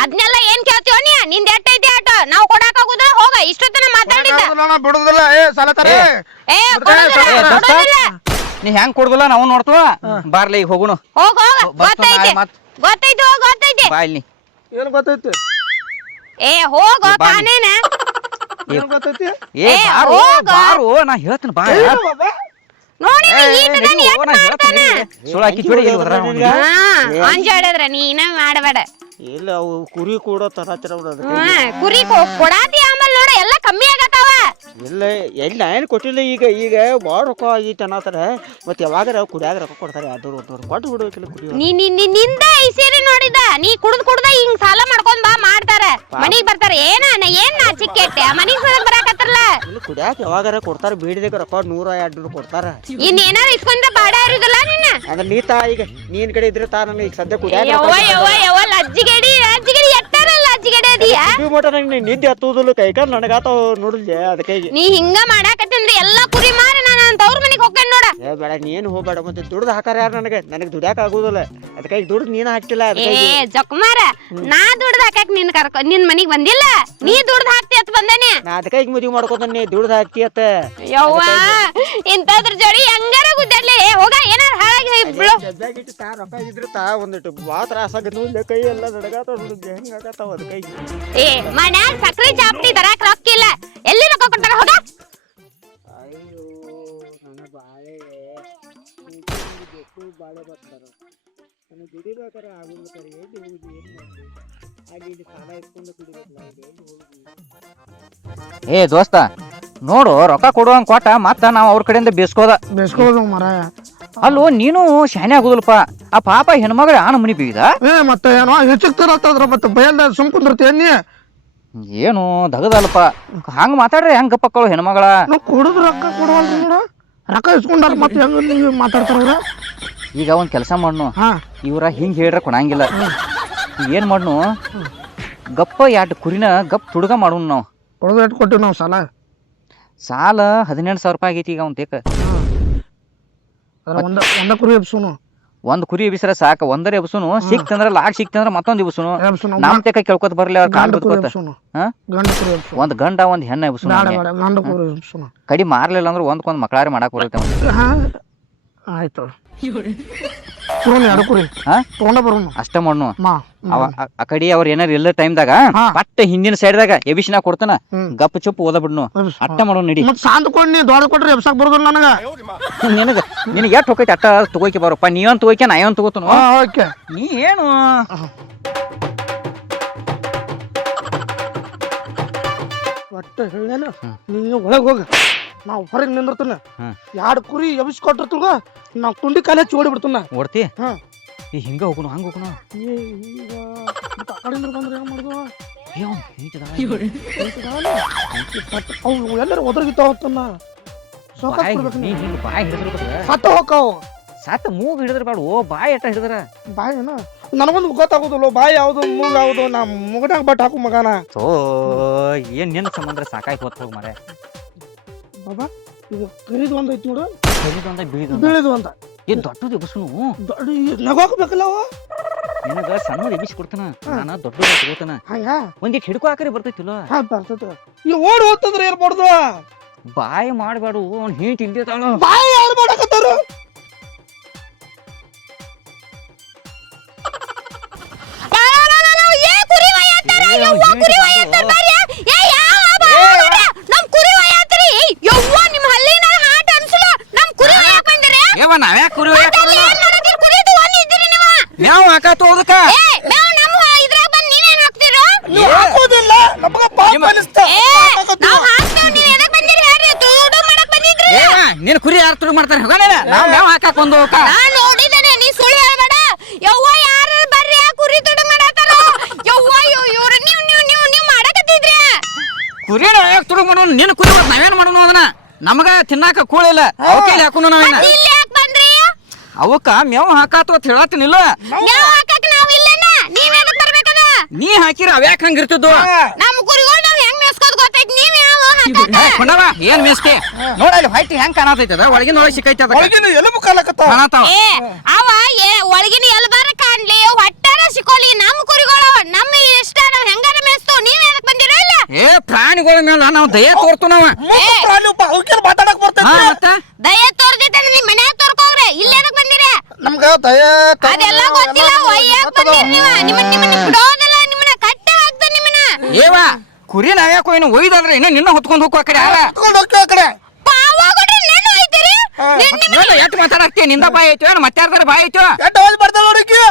ಅದ್ನೆಲ್ಲ ಏನ್ ಕೇಳ್ತೀವ ನೀ? ನಿಂದ ಎಟ್ಟೈತಿ ಆಟ ನಾವ್ ಕೊಡಕ್ ಆಗುದಿಲ್ಲ. ಹೋಗ ಇಷ್ಟೊತ್ತನ ಮಾತಾಡಿದ್ದ. ಬಿಡುದಿಲ್ಲ. ಏ ಸಲತಾರೆ ಏ ಕೊಡುದಿಲ್ಲ. ನೀ ಹೆಂಗ್ ಕೊಡುದಿಲ್ಲ ನಾವು ನೋಡ್ತವ. ಬಾರ್ಲಿ ಈಗ ಹೋಗುನು. ಹೋಗ ಗೊತ್ತೈತಿ ಗೊತ್ತೈತಿ ಹೋಗ ಗೊತ್ತೈತಿ. ಬಾ ಇಲ್ಲಿ. ಏನ್ ಗೊತ್ತೈತಿ? ಏ ಹೋಗ ಕಾನೇನ. ಏನ್ ಗೊತ್ತೈತಿ? ಏ ಬಾರು ನಾ ಹೇಳ್ತೀನಿ ಬಾ. ನೋಡಿ ಸುಳಾಕಿ ಜೋಡಿ ಅಂಜಾಡದ್ರ ನೀನ ಮಾಡಬೇಡ. ಇಲ್ಲ ಅವು ಕುರಿ ಕೂಡ ತರಾತಿರ ಕುರಿ ಕೊಡಾತಿ ಆಮೇಲೆ ನೋಡ ಎಲ್ಲ ಕಮ್ಮಿ ಆಗತ್ತಾವ. ಇಲ್ಲ ಎಲ್ಲಿ ಏನ್ ಕೊಟ್ಟಿಲ್ಲ. ಈಗ ಬಾಳ ರೊಕ್ಕ ಆಗೈತೆ ಅನ್ನತಾರ. ಮತ್ ಯಾವಾಗಾರ ಕುಡಿಯಾಗ ರೊಕ್ಕ ಕೊಡ್ತಾರೆ. 200 ಕೊಟ್ಟು ಬಿಡ್ಬೇಕಿಲ್ಲ ಕುಡಿ. ನಿಂದ ಈ ಸೇರಿ ನೋಡಿದ ನೀ ಕುಡ್ದ ಹಿಂಗ್ ಸಾಲ ಮಾಡ್ಕೊಂಡ್ ಬಾ ಮಾಡ್ತಾರ. ಮನಿಗ್ ಬರ್ತಾರ. ಏನ ಚಿಕ್ಕೆಟ್ಟೆ ಮನಿಗ್ ಬರಾಕತ್ತಾರಲ್ಲ. ಇಲ್ಲಿ ಕುಡಿಯಾಕ ಯಾವಾಗಾರ ಕೊಡ್ತಾರ. ಬೇಡಿದಾಗ ರೊಕ್ಕ 100-200 ಕೊಡ್ತಾರ. ಇನ್ ಏನಾರ ಇಸ್ಕೊಂಡ ಬಾಡ ಇರುದಿಲ್ಲ ನಿನ್ನ. ಅದ್ರ ನೀ ತಾ ಈಗ ನೀನ್ ಕಡೆ ಇದ್ರೆ ತಾ ನನಗೆ ಈಗ ಸದ್ಯ ಕುಡಿಯಾಕ ಲಜ್ಜಿಗಡಿ ಎಟ್ಟಾರಲ್ಲ ಲಜ್ಜಿಗಡಿ ಅದಿಯಾ. ನಿದ್ದೆ ಹತ್ತುದಿಲ್ಲ ಕೈಕಾಲ್ ನನಗಾತಾವ ನೋಡಿದ್ದೆ. ಅದಕ್ಕೆ ನೀ ಹಿಂಗ ಮಾಡಾಕತ್ತಂದ್ರೆ ಎಲ್ಲಾ ಕುರಿ ಮಾರಿ ನಾನು ತವ್ರ ಮನಿಗ್ ಹೋಗ್ತೇನೆ ನೋಡ. ಏ ಬೇಡ ನೀನು ಹೋಗ್ಬೇಡ. ಮತ್ತೆ ದುಡ್ದು ಹಾಕಾರ ಯಾರು ನನಗೆ ದುಡ್ಯಾಕ ಆಗುದಿಲ್ಲ. ಅದಕ್ಕೆ ದುಡ್ದು ನೀನು ಹಾಕಿಲ್ಲ. ಏ ಜೊಕ್ಮಾರ ನಾ ದುಡ್ದು ಹಾಕಾಕ ನಿನ್ ಮನಿಗ್ ಬಂದಿಲ್ಲ. ನೀ ದುಡ್ದು ಹಾಕ್ತಿ ಅತ್ ಬಂದೇನೆ. ನಾ ಅದಕ್ಕೆ ಈಗ ಮದುವೆ ಮಾಡ್ಕೊತಾನೆ. ದುಡ್ದು ಹಾಕ್ತಿ ಅತ್ತ ಯವ್ವ ಇಂತದ್ರ ಜೋಡಿ ಹೆಂಗಾರ ಗುದ್ದಾಡ್ಲಿ. ಹೋಗ ಏನಾರ ಹಾಳಾಗಿ ಜಬ್ಬ್ಯಾಗಿಟ್ಟು ತಾ ರೊಕ್ಕ ಇದ್ರೆ ತಾ ಒಂದಿಟ್ಟು ಭಾಳ ತ್ರಾಸ ಆಗತ್ತೆ. ಕೈ ಎಲ್ಲ ನಡಗಾತಾವ ಹೆಂಗಾಗತ್ತಾವ. ಅದಕ್ಕೆ ಏ ಮನ್ಯಾಗ ಸಕ್ರಿ ಚಾಪ್ತಿ ತರಾಕ್ ರೊಕ್ಕಿಲ್ಲ. ಎಲ್ಲಿ ರೊಕ್ಕ ಕೊಡ್ತಾರ ಹೋಗ. ಅಯ್ಯೋ ನನ್ನ ಬಾಳೆ ಬಾಳೆ ಬರ್ತಾರ. ನನಗೆ ದುಡಿಬೇಕಾರೆ ಆಗುಬೇಕಾರೆ ಎಲ್ಲಿ ಹೋಗುದು ಏನು ಮಾಡಿ ಅಲ್ಲಿ ಇಲ್ಲಿ ಸಾಲ ಇಟ್ಕೊಂಡು ದುಡಿಬೇಕಲ್ಲ. ಎಲ್ಲಿ ಹೋಗುದು? ಏ ದೋಸ್ತ ನೋಡು ರೊಕ್ಕ ಕೊಡುವಂಗ್ ಕೊಟ್ಟ ಮತ್ತ ನಾವ್ ಅವ್ರ ಕಡೆಯಿಂದ ಬೇಸ್ಕೋದು ಮರ. ಅಲ್ಲೋ ನೀನು ಶಾನೆ ಆಗುದಿಲ್ಲಪ್ಪ. ಆ ಪಾಪ ಹೆಣ್ಮಗಳ ಆನ ಮನಿ ಬೀದ. ಏ ಮತ್ತೆ ಏನೋ ಹೆಚ್ಚುತ್ತಾರ. ಮತ್ತೆ ಬಯಲ್ದ ಸುಮ್ ಕುಂದಿರ್ತೀನಿ. ಏನು ದಗದಲ್ಪ ಹಂಗ ಮಾತಾಡ್ರಿ ಹೆಂಗ ಗಪ್ಪಕ್ಕಳು ಹೆಣ್ಮಗಳ. ನಾವು ಕೊಡುದು ರೊಕ್ಕ ಕೊಡುವಲ್ರಿ ನೋಡ. ರೊಕ್ಕ ಇಸ್ಕೊಂಡಾರ ಮತ್ತೆ ಹೆಂಗ ನೀವು ಮಾತಾಡ್ತಾರ. ಈಗ ಒಂದ್ ಕೆಲಸ ಮಾಡ್ನು. ಇವ್ರ ಹಿಂಗ್ ಹೇಳ್ರ ಕೊಡಂಗಿಲ್ಲ. ಏನ್ ಮಾಡ್ನು ಗಪ್ಪ 2 ಕುರಿನ ಗಪ್ ತುಡುಗ ಮಾಡೋನು ನಾವು. ಕೊಡೋದು ಎಷ್ಟು ಕೊಟ್ಟಿವಿ ನಾವು ಸಾಲ? 18,000 ರೂಪಾಯಿ ಆಗೈತಿ ಈಗ ಅವ್ನ ತೇಕ. ಒಂದ ಕುರಿ ಎಬ್ಸುನು. ಒಂದ್ ಕುರಿ ಎಬಿಸ್ರ ಸಾಕ. ಒಂದರ ಎಬ್ಸುನು. ಸಿಕ್ತಂದ್ರ ಲಾಕ್ ಸಿಕ್ತಂದ್ರ ಮತ್ತೊಂದ್ ಎಬ್ಸುನು. ನಮ್ ತೇಕ ಕೇಳ್ಕೊತ ಬರ್ಲಿ. ಒಂದ್ ಗಂಡ ಒಂದ್ ಹೆಣ್ಣ ಎಬ್ಸುನು. ಕಡಿ ಮಾರ್ಲಿಲ್ಲ ಅಂದ್ರ ಒಂದ್ಕೊಂದ್ ಮಕ್ಕಳಾರಿ ಮಾಡಾಕ್ ಬರುತ್ತೆ. ಆಯ್ತು ಅಷ್ಟ ಮಾಡ್ನು. ಆ ಕಡಿ ಅವ್ರ ಏನಾರ ಇಲ್ಲ ಟೈಮ್ದಾಗ ಪಟ್ಟ ಹಿಂದಿನ ಸೈಡ್ದಾಗ ಎಬಿಸಿನ ಕೊಡ್ತಾನ. ಗಪ್ ಚುಪ್ ಓದ ಬಿಡ್ನು. ಅಟ್ಟ ಮಾಡೋ ನಡಿ. ನಿನಗೆ ಎಷ್ಟು ಹೋಗೈತಿ ಅಟ್ಟ ತಗೋಕೆ ಬರಪ್ಪ. ನೀವನ್ ತಗೋಕೆ ನಾ ಏನ್ ತಗೋತನು. ನೀ ಏನು ಒಟ್ಟ ಹೇಳೇನ ನೀನು ಒಳಗ್ ಹೋಗ. ನಾವ್ ಹೊರಗೆ ನಿಂದಿರ್ತಾನ. 2 ಕುರಿ ಎಬ್ಸ್ಕೊಟ್ಟಿರ್ತಗ ನಾವ್ ಕುಂಡಿ ಕಾಲ ಹಚ್ಚಿ ಓಡಿ ಬಿಡ್ತಾನ. ಓಡ್ತಿ ಈ ಹಿಂಗ ಹೋಗುನು ಹಂಗ ಹೋಗುನು. ಎಲ್ಲರೂ ಒದರ್ಗಿತಾವ ಬಾಯಿ ಹಿಡಿದ್ರ ಸತ್ತ ಹೋಕಾವು. ಸತ್ತ ಮೂಗ್ ಹಿಡಿದ್ರ ಬೇಡ. ಓ ಬಾಯಿ ಎಟ್ಟ ಹಿಡಿದ್ರ ಬಾಯಿ ನನಗೊಂದು ಗೊತ್ತಾಗುದಿಲ್ಲ. ಬಾಯಿ ಯಾವ್ದು ಮೂಗ್ ಯಾವ್ದು. ನಾ ಮುಗನಾಗ ಬಟ್ ಹಾಕು ಮಗನ. ಏನ್ ನಿನ್ನ ಸಂಬಂಧ ಸಾಕಾಗಿ ಹೋತ್ ಹೋಗ್ ಮಾರೆ. ಬಾಬಾ ಇದು ಕರಿದು ಒಂದ್ ಐತಿ ನೋಡು. ಬೀಳಿದು ಅಂತ ಏನ್ ದೊಡ್ಡದು ಎಬ್ಸುನು. ನಗೋಬೇಕಲ್ಲ ನಿನಗ ಸಣ್ಣ ಎಬಿಸಿ ಕೊಡ್ತಾನ. ನಾನ ದೊಡ್ಡ ತಗೋತಾನ. ಒಂದಿಟ್ ಹಿಡ್ಕೊ ಹಾಕರಿ ಬರ್ತೈತಿಲ್ಲ. ಬರ್ತೈತಿ. ಈ ಓಡ್ ಹೋಗ್ತಂದ್ರ ಏನ್ ಮಾಡ್ದು. ಬಾಯಿ ಮಾಡ್ಬೇಡು. ಅವ್ನ್ ಹೀಟ್ ಹಿಂದಿರ್ತಾಳ. ಬಾಯಿ ಯಾರು ಮಾಡಕತ್ತಾರ? ನಾವ್ಯಾಕ ಕುರಿ ಮೇವ್ ಹಾಕಾತು ಅದಕ್ಕ. ನೀನ್ ಕುರಿ ಯಾರು ತುಡು ಮಾಡ್ತಾರ. ನಾವ್ ಮೇವ್ ಹಾಕಾಕ ಒಂದು ನೋಡಿದ್ದೇನೆ. ನೀ ಸುಳ್ಳು ಹೇಳ್ಬೇಡ. ಯವ್ವ ಯಾರ ಬರ್ರಿ ಕುರಿ ತುಡು ಮಾಡತಾರ. ಯವ್ವ ಇವ್ರು ನೀವು ಮಾಡಕತ್ತಿದ್ರಿ. ಕುರಿ ನಾವ್ಯಾಕ ತುಡು ಮಾಡೋಣ. ನಿನ್ ಕುರಿ ನಾವೇನ್ ಮಾಡೋಣ ಅದನ್ನ. ನಮಗ ತಿನ್ನಾಕ ಕೂಳಿಲ್ಲ. ಅವ ಕೈಲಿ ಹಾಕೋಣ ನಾವೇನ. ಅವಕ್ಕ ಮೇವ್ ಹಾಕಾತು ಅಂತ ಹೇಳತ್ತೀನಿಲ್ಲ. ನೀ ಹಾಕಿರ ಅವ್ಯಾಕ ಹಂಗಿರ್ತಿದ್ವು. ನಮ್ಮ ಕುರಿಗಳು ಹೆಂಗ್ ಮೇಸ್ಕೋದ್ ಗೊತ್ತೈತಿ. ನೀವ್ ಯಾವ ಕೊಂಡವ ಏನ್ ಮಿಸ್ತಿ ನೋಡ ಅಲ್ಲಿ ಹೊಟ್ಟಿ ಹೆಂಗ್ ಕಾಣತೈತಿ ಅದ ಒಳಗಿನ ಒಳಗೆ ಸಿಕ್ಕೈತಿ ಅದ ಒಳಗಿನ ಎಲುಬು ಕಾಲಕತ್ತಾವ ಕಾಣತಾವ ಏ ಅವ ಒಳಗಿನ ಎಲ್ಬಾರ ಕಾಣ್ಲಿ ಹೊಟ್ಟಾರ ಸಿಕ್ಕೋಲಿ ನಮ್ಮ ಕುರಿಗಳು ನಮ್ಮ ಇಷ್ಟ ನಾವ್ ಹೆಂಗಾರ ಮೇಸ್ತೋ ನೀವ್ ಏನಕ್ ಬಂದಿರೋ ಇಲ್ಲ ಏ ಪ್ರಾಣಿಗಳ ಮೇಲೆ ನಾವು ದಯ ತೋರ್ತು ನಾವ ಅವಕ್ಕೆ ಮಾತಾಡಕ್ ಬರ್ತೈತಿ ಮತ್ತ ದಯ ತೋರ್ದಿತ್ತ ನಿಮ್ ಮನ್ಯಾಗ ತೋರ್ಕೋಗ್ರೆ ಇಲ್ಲೇನಕ್ ಬಂದಿರ ನಮ್ಗ ದಯ ಅದೆಲ್ಲ ಗೊತ್ತಿಲ್ಲ ಒಯ್ಯಾಕ್ ಬಂದಿರ ನೀವ ನಿಮ್ಮನ್ನ ಬಿಡೋದಲ್ಲ ನಿಮ್ಮನ್ನ ಕಟ್ಟ ಹಾಕ್ತ ನಿಮ್ಮನ್ನ ಏವ ಕುರಿ ನಾವ್ಯಾಕೋ ಏನು ಒಯ್ದಲ್ರಿ ಇನ್ನು ನಿನ್ನ ಹೊತ್ಕೊಂಡ್ ಹೋಗೋ ಕಡೆ ಯಾರ ಕರ್ಕೊಂಡು ಹೋಗ್ತೀವಿ ಆ ಕಡೆ ಪಾವಾಗಡ್ರಿ ನಾನು ಹೋಯ್ತೀರಿ ಎಷ್ಟು ಮಾತಾಡಕ್ತಿ ನಿಂದ ಬಾಯ್ ಐತೋ ಏನು ಮತ್ತಾರ್ದಾರ ಬಾಯ್ ಐತೋ ಎಟ್ಟ ಹೋಗಿ ಬರ್ತಾಳ ನೋಡಿಕಿ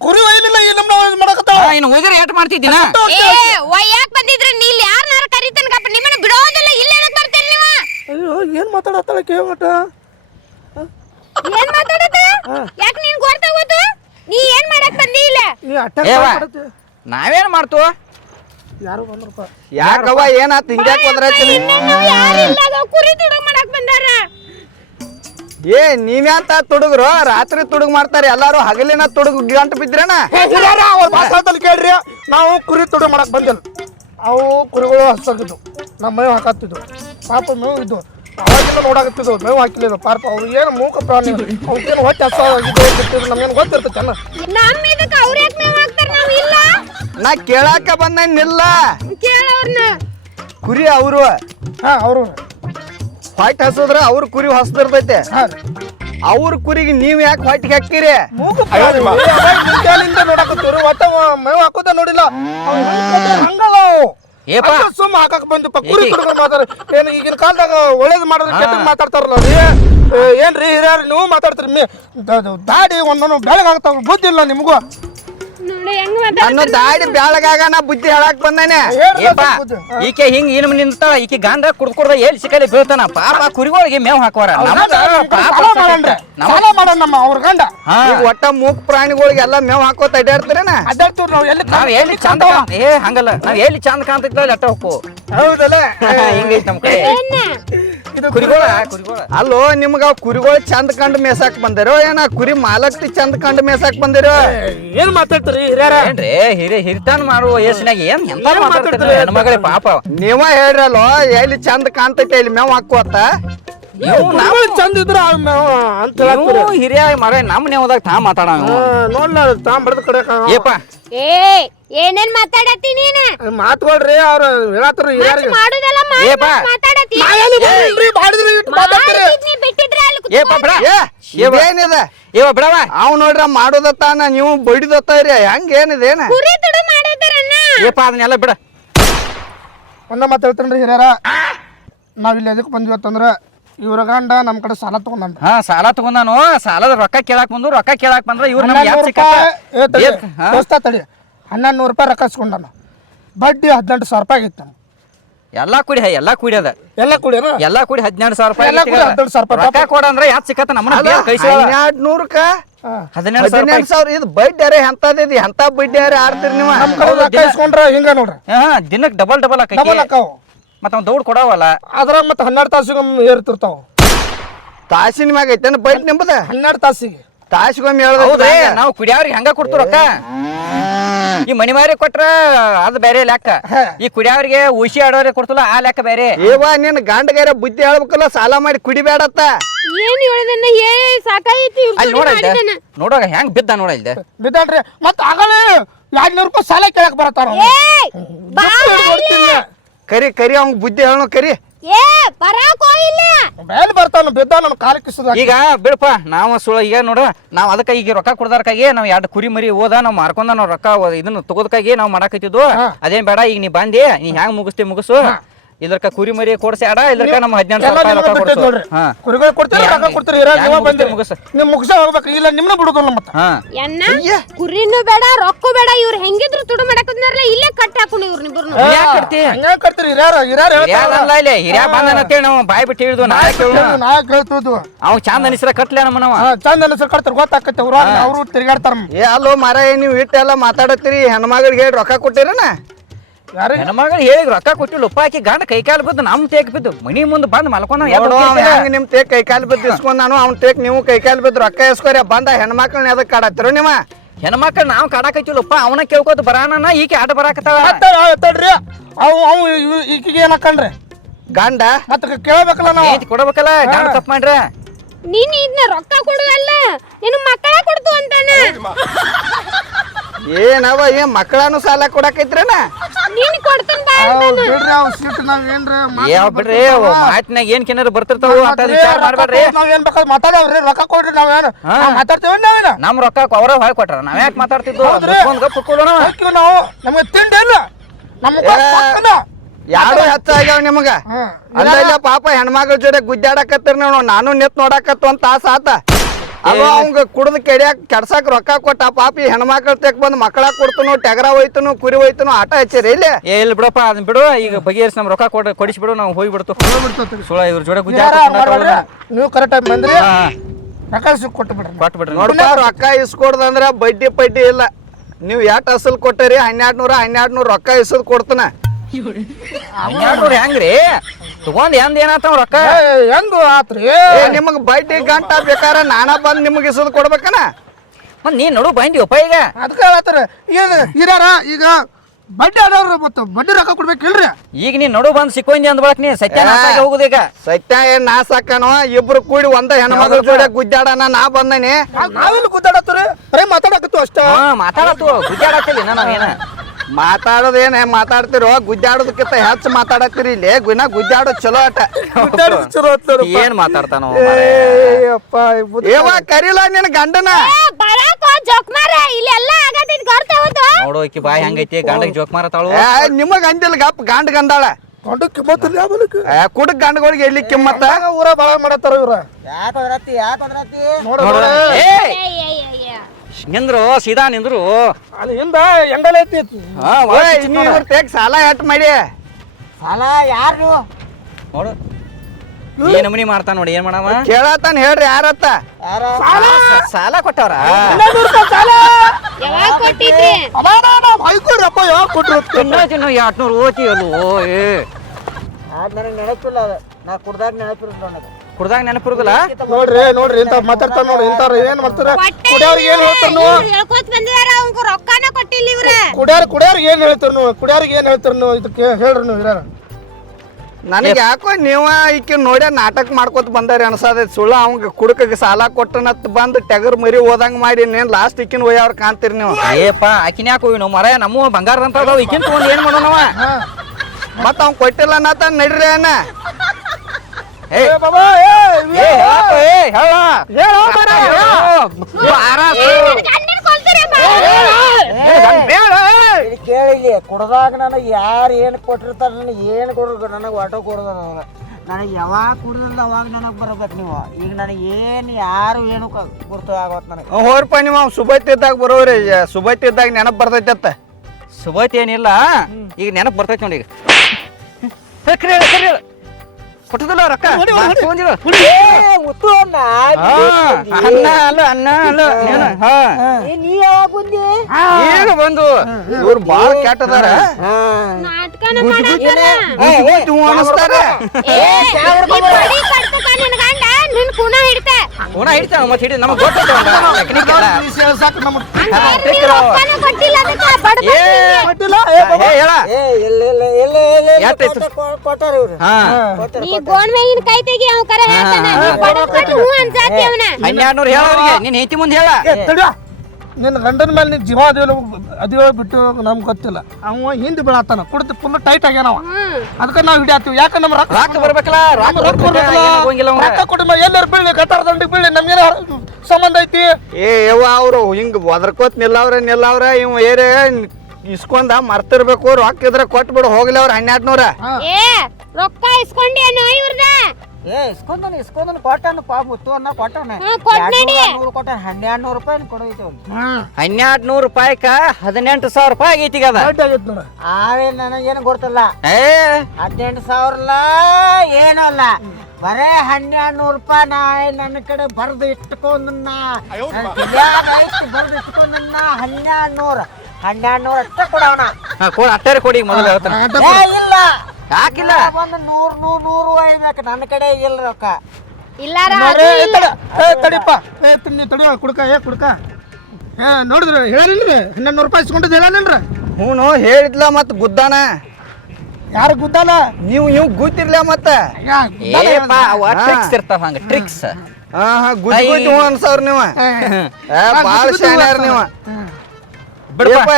ಕುರಿ ಒಯ್ಲಿಲ್ಲ ಈ ನಮ್ನ ಮಾಡಕತ್ತಾವ ಇನ್ನು ಹೋದ್ರೆ ಏಟ್ ಮಾಡ್ತಿದ್ದೀನ ಏ ಒಯ್ಯಾಕ್ ಬಂದಿದ್ರಿ ನೀ ಇಲ್ಲಿ ಯಾರನ್ನಾರ ಕರಿತನಕಪ್ಪ ನಿಮ್ಮನ್ನ ಬಿಡೋದಿಲ್ಲ ಇಲ್ಲೇನಕ್ ಬರ್ತೀರಿ ನೀವ ಅಯ್ಯೋ ಏನ್ ಮಾತಾಡತ್ತಾಳ ಕೇವಟ ಏನ್ ಮಾತಾಡತ್ತ ಯಾಕೆ ನೀನ್ ಗೊತ್ತಾಗೋದು ನೀ ಏನ್ ಮಾಡಕ್ ಬಂದಿ ಇಲ್ಲ ನೀ ಅಟ್ಟ ಏವ ನಾವೇನ್ ಮಾಡ್ತು ಯಾರು ಬಂದ್ರಪ್ಪ ಯಾಕವ್ವ ಏನಾತ್ ಹಿಂಗ್ಯಾಕ್ ಬಂದ್ರೈತಿ ಯಾರಿಲ್ಲ ಕುರಿ ತುಡುಗ್ ಮಾಡಕ್ ಬಂದಾರ ಏ ನೀವ್ಯಾಂತ ತುಡುಗ್ರು ರಾತ್ರಿ ತುಡುಗ್ ಮಾಡ್ತಾರೆ ಎಲ್ಲಾರು ಹಗಲಿನ ತುಡುಗ್ ಗಂಟು ಬಿದ್ರೇನ ಅವ್ರ ಭಾಷಾದಲ್ಲಿ ಕೇಳ್ರಿ ನಾವು ಕುರಿ ತುಡು ಮಾಡಕ್ ಬಂದಿಲ್ಲ ಅವು ಕುರಿಗಳು ಹಸಾಗಿದ್ದು ನಮ್ಮ ಮೇವು ಹಾಕತ್ತಿದ್ವು ಪಾಪ ಮೇವು ಇದ್ದು ಅವಾಗಿಂದ ನೋಡಾಕತ್ತಿದ್ವು ಮೇವು ಹಾಕಿಲ್ಲ ಪಾಪ ಅವ್ರು ಏನು ಮೂಕ ಪ್ರಾಣಿ ಅವ್ಕೇನು ಹೊಟ್ಟೆ ಹಸ ನಮ್ಗೇನು ಗೊತ್ತಿರ್ತೈತೆ ಅನ್ನ ನಮ್ಮ ಇದಕ್ಕೆ ಅವ್ರ ಯಾಕೆ ಮೇವ್ ಹಾಕ್ತಾರ ನಾವ್ ಇಲ್ಲ ನಾ ಕೇಳಾಕ ಬಂದಿಲ್ಲ ಕೇಳವ್ರನ್ನ ಕುರಿ ಅವರು ಹಾ ಅವರು ಹೊಟ್ಟೆ ಹಸದ್ರ ಅವ್ರ ಕುರಿ ಹೊಸದಿರ್ತೈತೆ ಹಾ ಅವ್ರ ಕುರಿಗೆ ನೀವ್ ಯಾಕೆ ಹೊಟ್ಟಿಗೆ ಹಾಕಿರಿ ಮೂಕ ಮುಂಜಾನಿಂದ ನೋಡಾಕತ್ತೀವ್ರಿ ಒಟ್ಟ ಮೇವು ಹಾಕೋದ ನೋಡಿಲ್ಲ ಹಂಗಲ್ಲ ಅವು ಏಪ ಸುಮ್ಮ ಹಾಕಕ್ ಬಂದಿಪ್ಪ ಕುರಿ ತುಡುಗ ಮಾತಾಡ ಏನು ಈಗಿನ ಕಾಲದಾಗ ಒಳ್ಳೇದು ಮಾಡಿದ್ರೆ ಕೆಟ್ಟ ಮಾತಾಡ್ತಾರಲ್ಲ ರೀ ಏನ್ರಿ ಹಿರಿಯರು ನೀವು ಮಾತಾಡ್ತೀರಿ ದಾಡಿ ಒಂದೊಂದು ಬೆಳಗಾಗ್ತಾವ ಬುದ್ಧಿ ಇಲ್ಲ ನಿಮಗೂ ನೋಡಿ ಹೆಂಗ್ ನನ್ನ ದಾಡಿ ಬ್ಯಾಳಗಾಗ ನಾ ಬುದ್ಧಿ ಹೇಳಾಕ್ ಬಂದಾನೆ ಏಪ ಈಕೆ ಹಿಂಗ್ ಇನ್ ನಿಂತಾಳ ಈಕೆ ಗಾಂಧ ಕುಡ್ದ ಎಲ್ಲಿ ಸಿಕ್ಕಲಿ ಬೀಳ್ತಾನ ಪಾಪ ಕುರಿಗಳಿಗೆ ಮೇವ್ ಹಾಕುವಾರ ಸಾಲ ಮಾಡೋಣ ನಮ್ಮ ಅವ್ರ ಗಂಡ ಈಗ ಒಟ್ಟ ಮೂಕ್ ಪ್ರಾಣಿಗಳಿಗೆಲ್ಲ ಮೇವ್ ಹಾಕೋತ ಅಡ್ಯಾಡ್ತಾರೇನ ಅಡ್ಡಾಡ್ತೀವಿ ನಾವು ಎಲ್ಲಿ ನಾವ್ ಎಲ್ಲಿ ಚಂದ ಏ ಹಂಗಲ್ಲ ನಾವ್ ಎಲ್ಲಿ ಚಂದ ಕಾಣ್ತಿದ್ದ ಅಲ್ಲಿ ಅಟ್ಟ ಹೋಗು ಹೌದಲ್ಲ ಹಿಂಗೈತಿ ನಮ್ ಕಡೆ ಇದು ಕುರಿಗೋಳ ಅಲ್ಲೋ ನಿಮ್ಗ ಅವ್ ಕುರಿಗಳು ಚಂದ ಕಂಡು ಮೇಸಾಕ್ ಬಂದಿರೋ ಏನ ಕುರಿ ಮಾಲಕ್ತಿ ಚಂದ ಕಂಡು ಮೇಸಾಕ್ ಬಂದಿರೋ ಏನ್ ಮಾತಾಡ್ತೀರಿ ಹಿರಿಯರ ಏನ್ರಿ ಹಿರಿತಾನ ಮಾಡುವ ವಯಸ್ಸಿನಾಗ ಏನ್ ಎಂತ ಮಾತಾಡ್ತಾರೆ ಹೆಣ್ಮಗಳೇ ಪಾಪ ನೀವ ಹೇಳ್ರಲ್ಲೋ ಎಲ್ಲಿ ಚಂದ ಕಾಣ್ತೈತೆ ಇಲ್ಲಿ ಮೇವ್ ಹಾಕೋತ ನಾವು ಚಂದ ಇದ್ರ ಅಂತ ಹಿರಿಯ ಮಗ ನಮ್ ನೇವದಾಗ ತಾ ಮಾತಾಡ ನೋಡ್ಲ ತಾಂಬಡ್ದ ಕಡೆ ಏಪ ಏ ಏನೇನ್ ಮಾತಾಡತ್ತಿ ನೀನ ಮಾತ್ಕೊಳ್ರಿ ಅವ್ರ ಹೇಳತ್ರಿ ಹಿರಿಯರಿಗೆ ಮಾಡುದಲ್ಲ ಏಪ ಮಾತಾಡತ್ತಿ ನೀ ಬಿಟ್ಟಿದ್ರೆ ಅಲ್ಲಿ ಏಪ ಬಿಡ ಏನಿದೆ ಏವ ಬಿಡವ ಅವ್ ನೋಡ್ರ ಮಾಡೋದತ್ತಾನ ನೀವು ಬಡಿದತ್ತ ಇರಿ ಹಂಗ ಏನಿದೆ ಏನ ಕುರಿ ತುಡು ಮಾಡತಾರನ್ನ ಏಪ ಅದನ್ನೆಲ್ಲ ಬಿಡ ಒಂದ ಮಾತು ಹೇಳ್ತೇನ್ರಿ ಹಿರಿಯರ ನಾವಿಲ್ಲಿ ಎದಕ್ ಬಂದ್ವತ್ತಂದ್ರ ಇವ್ರ ಗಂಡ ನಮ್ ಕಡೆ ಸಾಲ ತಗೊಂಡ್ ಹಾ ಸಾಲ ತಗೊಂಡಾನು ಸಾಲದ ರೊಕ್ಕ ಕೇಳಾಕ್ ಬಂದು ರೊಕ್ಕ ಕೇಳಾಕ್ ಬಂದ್ರ ಇವ್ರ ನಮ್ಗೆ ಯಾಕೆ ದೋಸ್ತ ತಡಿ 1100 ರೂಪಾಯಿ ರೊಕ್ಕ ಇಸ್ಕೊಂಡಾನ ಬಡ್ಡಿ 18,000 ರೂಪಾಯಿ ಆಗಿತ್ತು ಎಲ್ಲಾ ಕುಡಿ ಅದ ಎಲ್ಲ ಕುಡಿಯೋಣ ಎಲ್ಲಾ ಕೂಡಿ 12,000 ರೂಪಾಯಿ ಎಲ್ಲ ಕೂಡಿ 12,000 ರೂಪಾಯಿ. ರೊಕ್ಕ ಕೊಡ ಅಂದ್ರೆ ಯಾತ್ ಸಿಕ್ಕತ್ತ ನಮ್ಮನ್ನ ಕೈ 1200ಕ 17,000 ಇದು ಬಡ್ಡಿ ಅರೆ ಎಂತದಿದ್ ಎಂತ ಬಡ್ಡಿ ಅರೆ ಆಡ್ತೀರಿ ನೀವು ನಮ್ ಕಡೆ ರೊಕ್ಕ ಇಸ್ಕೊಂಡ್ರ ಹಿಂಗ ನೋಡ್ರಿ ದಿನಕ್ಕೆ ಡಬಲ್ ಡಬಲ್ ಆಕೈತಿ ಹಾಕಾವು ಮತ್ತ ಅವ್ನು ದೌಡ್ ಕೊಡವಲ್ಲ ಅದ್ರಾಗ ಮತ್ತೆ 12 ತಾಸಿಗೊಮ್ಮೆ ಏರ್ತಿರ್ತಾವ ತಾಸಿನ ಮ್ಯಾಗ ಐತೇನ ಬಡ್ಡಿ ನಿಂಬದ 12 ತಾಸಿಗೆ ತಾಸಿಗೊಮ್ಮೆ ಹೌದ್ರಿ ಹೇಳ್ದ ನಾವು ಕುಡಿಯವ್ರಿಗೆ ಹಂಗ ಕೊಡ್ತು ರೊಕ್ಕ ಈ ಮನಿ ಮಾರಿ ಕೊಟ್ರ ಅದು ಬೇರೆ ಲೆಕ್ಕ ಈ ಕುಡಿಯವ್ರಿಗೆ ಉಸಿ ಆಡೋರಿಗೆ ಕೊಡ್ತಲ್ಲ ಆ ಲೆಕ್ಕ ಬೇರೆ ಏವಾ ನಿನ್ ಗಂಡಗಾರ ಬುದ್ಧಿ ಹೇಳ್ಬೇಕಲ್ಲ ಸಾಲ ಮಾಡಿ ಕುಡಿಬೇಡತ್ತ ಏನ್ ಹೇಳಿದನ್ನ ಸಾಕಾಯ್ತಿ ಅಲ್ಲಿ ನೋಡಾಗ ಹೆಂಗ್ ಬಿದ್ದ ನೋಡ ಇಲ್ದೆ ಬಿದ್ದಾಳ್ರಿ ಮತ್ತ ಆಗಲೇ 200 ರೂಪಾಯಿ ಸಾಲ ಕೇಳಕ್ ಬರತ್ತಾರ ಕರಿ ಅವ್ನ್ ಬುದ್ಧಿ ಹೇಳೋ ಕರಿ ಏ ಬರಾಕೋ ಇಲ್ಲ ಬೇಡ ಬರ್ತಾನ ಬಿದ್ದ ನನ್ನ ಕಾಲ ಕಿಸದ ಈಗ ಬಿಡಪ್ಪ ನಾವು ಈಗ ನೋಡು ನಾವ್ ಅದಕ್ಕ ಈಗ ರೊಕ್ಕ ಕೊಡ್ದಾರ್ಕಾಗಿ ನಾವ್ 2 ಕುರಿ ಮರಿ ಹೋದ ನಾವ್ ಮಾರ್ಕೊಂಡ ನಾವ್ ರೊಕ್ಕ ಇದನ್ನ ತಗೋದಕ್ಕಾಗಿ ನಾವ್ ಮಾಡಾಕತ್ತಿದ್ವು ಅದೇನ್ ಬೇಡ ಈಗ ನೀ ಬಂದಿ ನೀ ಹೆಂಗ್ ಮುಗಿಸ್ತಿ ಇದ್ರಕ ಕುರಿ ಮರಿ ಕೊಡ್ಸಿ ಆಡ ಇದ್ರಕ ನಮ್ಮ 12,000 ರೂಪಾಯಿ ರೊಕ್ಕ ಕೊಡ್ಸು ಕುರಿಗಳು ಕೊಡ್ತೀರಿ ರೊಕ್ಕ ಕೊಡ್ತೀರಿ ನೀವು ಬಂದಿರಿ ನೀವು ಮುಗಿಸ ಹೋಗ್ಬೇಕು ಇಲ್ಲ ನಿಮ್ಮನ್ನ ಬಿಡುದಿಲ್ಲ ಮತ್ತೆ ಎನ್ನ ಕುರಿನೂ ಬೇಡ ರೊಕ್ಕ ಬೇಡ ಇವ್ರು ಹೆಂಗಿದ್ರು ತುಡು ಮಾಡಕಂದ್ರಲ್ಲ ಇಲ್ಲೇ ಕಟ್ಟಿ ಹಾಕೊಂಡು ಇವ್ರನ್ನಿಬ್ಬರನ್ನು ಹಂಗ ಕಟ್ತೀರಿ ಹಿರಿಯ ಬಂದನಂತೇಳಿ ನಾವು ಬಾಯ್ ಬಿಟ್ಟು ಹೇಳಿದ್ವು ನಾಳೆ ಕೇಳು ನಾ ಕೇಳ್ತಿದ್ವು ಅವ್ ಚಂದ ಅನಿಸ್ರ ಕಟ್ಲೆ ನಮ್ಮನವ ಚಂದ ಹೆಸರು ಕಟ್ತಾರ ಗೊತ್ತಾಕತ್ತೆ ಅವ್ರು ತಿರ್ಗಾಡ್ತಾರ ಏ ಅಲ್ಲೋ ಮಾರ ನೀವು ಇಟ್ಟೆಲ್ಲ ಮಾತಾಡತ್ತೀರಿ ಹೆಣ್ಮಗಳಿಗೆ ಹೇಳಿ ರೊಕ್ಕ ಕೊಟ್ಟಿರನ ಹೆಣ್ಮಗಳು ಹೇಳಿ ರೊಕ್ಕ ಕೊಟ್ಟಿಲ್ಲ ಉಪ್ಪಾಕಿ ಗಂಡ ಕೈ ಕಾಲು ಬಿದ್ದು ನಮ್ ತೇಕ್ ಬಿದ್ದು ಮನಿ ಮುಂದೆ ಬಂದ್ ಮಲ್ಕೊಂಡ ನಿಮ್ ತೇಕ್ ಕೈ ಕಾಲು ಬಿದ್ದು ಇಸ್ಕೊಂಡ್ ನಾನು ಅವ್ನ ತೇಕ್ ನೀವು ಕೈ ಕಾಲು ಬಿದ್ದು ರೊಕ್ಕ ಇಸ್ಕೊರಿ ಬಂದ ಹೆಣ್ಮಕ್ಳನ್ನ ಎದಕ್ ಕಾಡತ್ತಿರೋ ನಿಮ್ಮ ಹೆಣ್ಮಕ್ಳು ನಾವ್ ಕಾಡಕತ್ತಿಲ್ಲಪ್ಪ ಅವನ ಕೇಳ್ಕೊತ ಬರಾನ ಈಕೆ ಆಟ ಬರಾಕತ್ತಾವ ತಡ್ರಿ ಅವು ಈಕಿಗೆ ಏನ್ ಹಾಕಂಡ್ರಿ ಗಂಡ ಮತ್ತೆ ಕೇಳಬೇಕಲ್ಲ ನಾವು ಏನ್ ಕೊಡ್ಬೇಕಲ್ಲ ಗಂಡ ತಪ್ಪ ಮಾಡ್ರ ನೀನ್ ಇದನ್ನ ರೊಕ್ಕ ಕೊಡುವಲ್ಲ ನಿನ್ ಮಕ್ಕಳ ಕೊಡ್ತು ಅಂತಾನ ಏನವ ಏನ್ ಮಕ್ಕಳನ್ನು ಸಾಲ ಕೊಡಕೈತ್ರನ ನೀನ್ ಕೊಡ್ತಾನ ಬಾ ಬಿಡ್ರಿ ಅವ್ ಸೀಟ್ ನಾವ್ ಏನ್ರಿ ಯಾವ ಬಿಡ್ರಿ ಮಾತಿನಾಗ ಏನ್ ಕೆನಾರ ಬರ್ತಿರ್ತಾವ ಅಂತ ವಿಚಾರ ಮಾಡ್ಬೇಡ್ರಿ ನಾವ್ ಏನ್ ಬೇಕಾದ್ ಮಾತಾಡವ್ರಿ ರೊಕ್ಕ ಕೊಡ್ರಿ ನಾವೇನು ಮಾತಾಡ್ತೇವ ನಾವೇನ ನಮ್ ರೊಕ್ಕ ಅವ್ರ ಹೊಳ್ ಕೊಟ್ರ ನಾವ್ ಯಾಕೆ ಮಾತಾಡ್ತಿದ್ವು ಹಾಕಿವ್ ನಾವು ನಮ್ಗೆ ತಿಂಡಿ ಇಲ್ಲ ನಮ್ಮ ಯಾರು ಹೆಚ್ಚಾಗ್ಯಾವ ನಿಮಗ ಅಲ್ಲ ಪಾಪ ಹೆಣ್ಮಕ್ಳ ಜೊತೆ ಗುದ್ದಾಡಕತ್ತಿರ್ ನೀವು ನಾನು ನಿತ್ ನೋಡಕತ್ತು ಒಂದ್ ತಾಸ ಆತ ಅವ ಅವಂಗ ಕುಡ್ದು ಕೆಡ್ಸಾಕ್ ರೊಕ್ಕ ಕೊಟ್ಟ ಪಾಪಿ ಹೆಣ್ಮಕ್ಳ ತೆಕ್ ಬಂದ್ ಮಕ್ಕಳ ಕೊಡ್ತನು ಟೆಗರ ಹೋಯ್ತನು ಕುರಿ ಹೋಯ್ತನು ಆಟ ಹಚ್ಚಿರಿ ಇಲ್ಲಿ ಇಲ್ಲ ಬಿಡಪ್ಪ ಅದನ್ನ ಬಿಡು ಈಗ ಬಗೆಹರಿಸಿ ನಮ್ ರೊಕ್ಕ ಕೊಡಿಸಿ ಬಿಡು ನಾವು ಹೋಗಿ ಬಿಡ್ತು ಸುಳ ಇವ್ರ ಜೋಡ ನೀವು ಕರೆಕ್ಟ್ ಟೈಮ್ ಬಂದ್ರಿ ರೊಕ್ಕ ಕೊಟ್ಟು ಬಿಡ್ರಿ ಕೊಟ್ಟು ಬಿಡ್ರಿ ನೋಡಪ್ಪ ರೊಕ್ಕ ಇಸ್ಕೊಡ್ದಂದ್ರ ಬಡ್ಡಿ ಪಡ್ಡಿ ಇಲ್ಲ ನೀವು ಎಷ್ಟ್ ಅಸಲ್ ಕೊಟ್ಟರಿ 1200 ರೊಕ್ಕ ಇಸದ್ ಕೊಡ್ತನ 1200 ಹೆಂಗ್ರಿ ತಗೊಂಡ್ ಏನಾತಾವ ರೊಕ್ಕ ಹೆಂಗ ಆತ್ರಿ ನಿಮಗ್ ಬಡ್ಡಿ ಗಂಟ ಬೇಕಾರ ನಾನ ಬಂದ್ ನಿಮಗ್ ಇಸದ್ ಕೊಡ್ಬೇಕನ ಮತ್ ನೀನ್ ನೋಡು ಬಂದಿವಪ್ಪ ಈಗ ಅದಕ್ಕೆ ಹೇಳತ್ತಾರ ಏನು ಹಿರಿಯರ ಈಗ ಬಡ್ಡಿ ಆಡವ್ರು ಮತ್ತು ಬಡ್ಡಿ ರೊಕ್ಕ ಕೊಡ್ಬೇಕಿಲ್ರಿ ಈಗ ನೀನ್ ನೋಡು ಬಂದ್ ಸಿಕ್ಕೊಂಡಿ ಅಂದ್ ಬಳಕ್ ನೀ ಸತ್ಯನಾಶ ಹೋಗುದ ಈಗ ಸತ್ಯ ಏನ್ ನಾಸಾಕನೋ ಇಬ್ರು ಕೂಡಿ ಒಂದ ಹೆಣ್ಮಕ್ಳ ಜೋಡಿ ಗುದ್ದಾಡನ ನಾ ಬಂದನಿ ನಾವೆಲ್ಲ ಗುದ್ದಾಡತ್ತೀರಿ ಬರೀ ಮಾತಾಡಕತ್ತು ಅಷ್ಟ ಮಾತಾಡತ್ತು ಗುದ್ದಾಡತ್ತಿಲ್ಲ ನಾವೇನ ಮಾತಾಡೋದೇನ ಮಾತಾಡ್ತಿರೋ ಗುದ್ದಾಡೋದಕ್ಕಿಂತ ಹೆಚ್ಚು ಮಾತಾಡತ್ತೀರಿ ಇಲ್ಲಿ ಗುದ್ದಾಡೋದ್ ಚಲೋ ಆಟ ಏನ್ ಮಾತಾಡ್ತಾನೋ ಏವ ಕರಿಲ ನಿನ್ ಗಂಡನ ಬರಾಕ ಜೋಕ್ ಮಾರ ಇಲ್ಲೆಲ್ಲ ಆಗತೈತಿ ಗೊತ್ತೇ ನೋಡು ಈಕಿ ಬಾಯಿ ಹೆಂಗೈತಿ ಗಂಡಗ್ ಜೋಕ್ ಮಾರತಾಳು ನಿಮಗ್ ಅಂದಿಲ್ಲ ಗಪ್ ಗಂಡಗಂದಾಳ ಗಂಡು ಕಿಮ್ಮತ್ತಿಲ್ಲ ಯಾವಲಕ್ಕೆ ಕುಡಕ್ ಗಂಡಗಳಿಗೆ ಎಲ್ಲಿ ಕಿಮ್ಮತ್ತ ಊರ ಬಾಳ ಮಾಡತ್ತಾರ ಇವ್ರ ನಿಂದ್ರು ಸೀದಾ ನಿಂದ್ರು ಅಲ್ಲಿ ಹಿಂದ ಎಂಡಲ್ ಐತಿ ತೆಗ್ ಸಾಲ ಎಟ್ ಮಾಡಿ ನೋಡು ಏನ್ ನಮನಿ ಮಾಡ್ತಾನ ನೋಡಿ ಏನ್ ಮಾಡವ ಕೇಳತ್ತಾನ ಹೇಳ್ರಿ ಯಾರತ್ತ ಸಾಲ ಕೊಟ್ಟವ್ರ ಯಾವಾಗ ಕೊಟ್ಟಿದ್ರಿ ಹೈಕೋಡ್ರಪ್ಪ ಯಾವಾಗ ಕೊಟ್ರು ತಿನ್ನೋ 800 ಓತಿ ಅಲ್ವೋ ನನಗೆ ನೆನಪಿಲ್ಲ ಅದು ನಾ ಕುಡ್ದಾಗ ನೆನಪಿರುದಿಲ್ಲ ನೋಡ್ರಿ ಇಂತ ಮಾತಾಡ್ತಾರ ನೋಡ್ರಿ ಇಂತಾರ ಏನ್ ಮಾಡ್ತಾರ ಕುಡಿಯವ್ರಿಗೆ ಏನ್ ಹೇಳ್ತಾರ ನೀವು ಹೇಳ್ಕೊತ ಬಂದಿದಾರ ಅವಂಗ ರೊಕ್ಕನ ಕೊಟ್ಟಿಲ್ಲ ಇವ್ರ ಕುಡಿಯವ್ರಿಗೆ ಏನ್ ಹೇಳ್ತಾರ ನೀವು ಕುಡಿಯವ್ರಿಗೆ ಏನ್ ಹೇಳ್ತಾರ ನೀವು ಇದಕ್ಕೆ ಹೇಳ್ರಿ ನೀವು ಹಿರಿಯರ ನನಗೆ ಯಾಕೋ ನೀವ ಈಕಿ ನೋಡ್ಯ ನಾಟಕ ಮಾಡ್ಕೊತ ಬಂದಾರಿ ಅನ್ಸದ ಸುಳ್ಳ ಅವಂಗ ಕುಡಕ ಸಾಲ ಕೊಟ್ಟನತ್ ಬಂದ್ ಟಗರ್ ಮರಿ ಓದಂಗ ಮಾಡಿ ನೀನ್ ಲಾಸ್ಟ್ ಇಕ್ಕಿನ ಒಯ್ಯವ್ರ ಕಾಣ್ತೀರಿ ನೀವು ಏಪ್ಪ ಆಕಿನ ಯಾಕೆ ಹೋಗಿ ನಾವು ಮರ ನಮ್ಮ ಬಂಗಾರದ ಅಂತ ಇಕ್ಕಿನ ತಗೊಂಡ್ ಏನ್ ಮಾಡೋಣವ ಮತ್ತ ಅವ್ನ್ ಕೊಟ್ಟಿಲ್ಲ ಅನ್ನತ ನಡ್ರಿ ಅಣ್ಣ ಕೇಳಿಲಿ ಕುಡ್ದಾಗ ನನಗೆ ಯಾರು ಏನು ಕೊಟ್ಟಿರ್ತಾರ ನನಗೆ ಏನು ಕೊಡ್ರು ನನಗೆ ಆಟೋ ಕೊಡೋದ ನನಗೆ ಯಾವಾಗ ಕುಡ್ದಿಲ್ಲ ಅವಾಗ ನನಗೆ ಬರ್ಬೇಕು ನೀವು ಈಗ ನನಗೆ ಏನು ಯಾರು ಏನು ಗುರ್ತು ಆಗೋತ್ ನನಗೆ ಹೋರ್ಪ ನೀವು ಸುಬೈತ್ ಇದ್ದಾಗ ಬರೋರಿ ಸುಬೈತ್ ಇದ್ದಾಗ ನೆನಪ್ ಬರ್ತೈತಿ ಅತ್ತ ಸುಬೈತ್ ಏನಿಲ್ಲ ಈಗ ನೆನಪು ಬರ್ತೈತಿ ನೋಡಿ ಈಗ ಕೊಟ್ಟದಿಲ್ಲ ರೊಕ್ಕ ಅನ್ನ ಅಲ್ಲ ಅನ್ನ ಅಲ್ಲ ನೀ ಯಾವಾಗ ಬಂದಿ ಏನು ಬಂದು ಇವ್ರು ಬಾಳ ಕೆಟ್ಟದಾರ ನಾಟಕನ ಅನಸ್ತಾರ ನಿನ್ ಕುಣ ಹಿಡ್ತೆ ಪುನಃ ಹಿಡಿತಾವ ಮತ್ತೆ ಹಿಡಿ ನಮಗ್ ಗೊತ್ತಿಲ್ಲ ಕೊಟ್ಟಿಲ್ಲ ಕೊಟ್ಟಾರ ಇವ್ರು ನೀ ಗೋಣ್ ಮೇಗಿನ ಕೈ ತೆಗಿ ಅವ್ ಕರೆ ಹೇಳ್ತಾನ ನೀ ಬಡಕೊಂಡು ಹೂ ಅನ್ಸಾತಿ ಅವನ 1200 ಹೇಳ ಅವ್ರಿಗೆ ನೀನ್ ಹೆಂಡತಿ ಮುಂದೆ ಹೇಳ ನಿನ್ನ ಗಂಡನ ಮೇಲೆ ನೀನ್ ಜೀವ ಅದಿವ ಬಿಟ್ಟು ನಮ್ಗೆ ಗೊತ್ತಿಲ್ಲ ಅವ ಹಿಂದೆ ಬೀಳತ್ತಾನ ಕುಡ್ದು ಫುಲ್ ಟೈಟ್ ಆಗ್ಯಾನವ ಅದಕ್ಕೆ ನಾವು ಹಿಡಿಯತ್ತೀವಿ ಯಾಕೆ ನಮ್ಮ ರೊಕ್ಕ ಬರ್ಬೇಕಲ್ಲ ರೊಕ್ಕ ಕೊಟ್ಟು ಎಲ್ಲರೂ ಬೀಳಿ ಕಟ್ಟಾರ ದಂಡಿಗೆ ಬೀಳಿ ನಮ್ಗೇನ ಸಂಬಂಧ ಐತಿ ಯವ್ವ ಅವ್ರು ಹಿಂಗ್ ಒದರ್ಕೋತ್ ನಿಲ್ಲವ್ರ ಇವ್ ಏರೇ ಇಸ್ಕೊಂಡ ಮರ್ತಿರ್ಬೇಕು ರೊಕ್ಕ ಇದ್ರ ಕೊಟ್ಬಿಡು ಹೋಗ್ಲಿ ಅವ್ರ 1200 ಏ ರೊಕ್ಕ ಇಸ್ಕೊಂಡೇನೋ ಇವ್ರದ ಇಸ್ಕೊಂದನು ಕೊಟ್ಟನು ಮುತ್ತು ಅನ್ನ ಕೊಟ್ಟನ ಕೊಟ್ಟ 1200 ರೂಪಾಯಿ ಕೊಡೋಯ್ತು 1200 ರೂಪಾಯಿಕ 18,000 ರೂಪಾಯಿ ಆಗೈತಿ ಈಗ ಅದ ಆವೇ ನನಗೇನು ಗೊತ್ತಿಲ್ಲ ಏ 18,000 ಏನಲ್ಲ ಬರೇ 1200 ರೂಪಾಯಿ ನಾ ನನ್ನ ಕಡೆ ಬರ್ದು ಇಟ್ಕೊಂಡನ್ನ ಬರ್ದು ಇಟ್ಕೊಂಡನ್ನ 1200 ಅಷ್ಟೇ ಕೊಡೋಣ ಅಟ್ಟಾರೆ ಕೊಡಿ ಮೊದಲು ಹೇಳ್ತಾನೆ ಇಲ್ಲ ಯಾಕಿಲ್ಲ ಒಂದು 100 ಒಯ್ಬೇಕು ನನ್ನ ಕಡೆ ಇಲ್ಲ ರೊಕ್ಕ ಇಲ್ಲಾರ ತಡಿಪ್ಪ ತಡಿ ಕುಡ್ಕ ನೋಡಿದ್ರಿ ಹೇಳಿಲ್ರಿ 1200 ರೂಪಾಯಿ ಇಸ್ಕೊಂಡಿದ್ದು ಹೇಳಲಿಲ್ರಿ ಹ್ಞೂ ಹೇಳಿದ್ಲ ಮತ್ ಗುದ್ದಾನ ಯಾರು ಗುದ್ದಲ್ಲ ನೀವು ಗೊತ್ತಿರ್ಲ ಮತ್ತ ಟ್ರಿಕ್ಸ್ ಇರ್ತಾವ ಹಂಗ ಟ್ರಿಕ್ಸ್. ಗುದ್ದಿ ಹೂ ಅನ್ಸವ್ರ ನೀವ ಬಾಳ ಶಾನ್ಯಾರ ನೀವ. ಬಿಡಪ್ಪ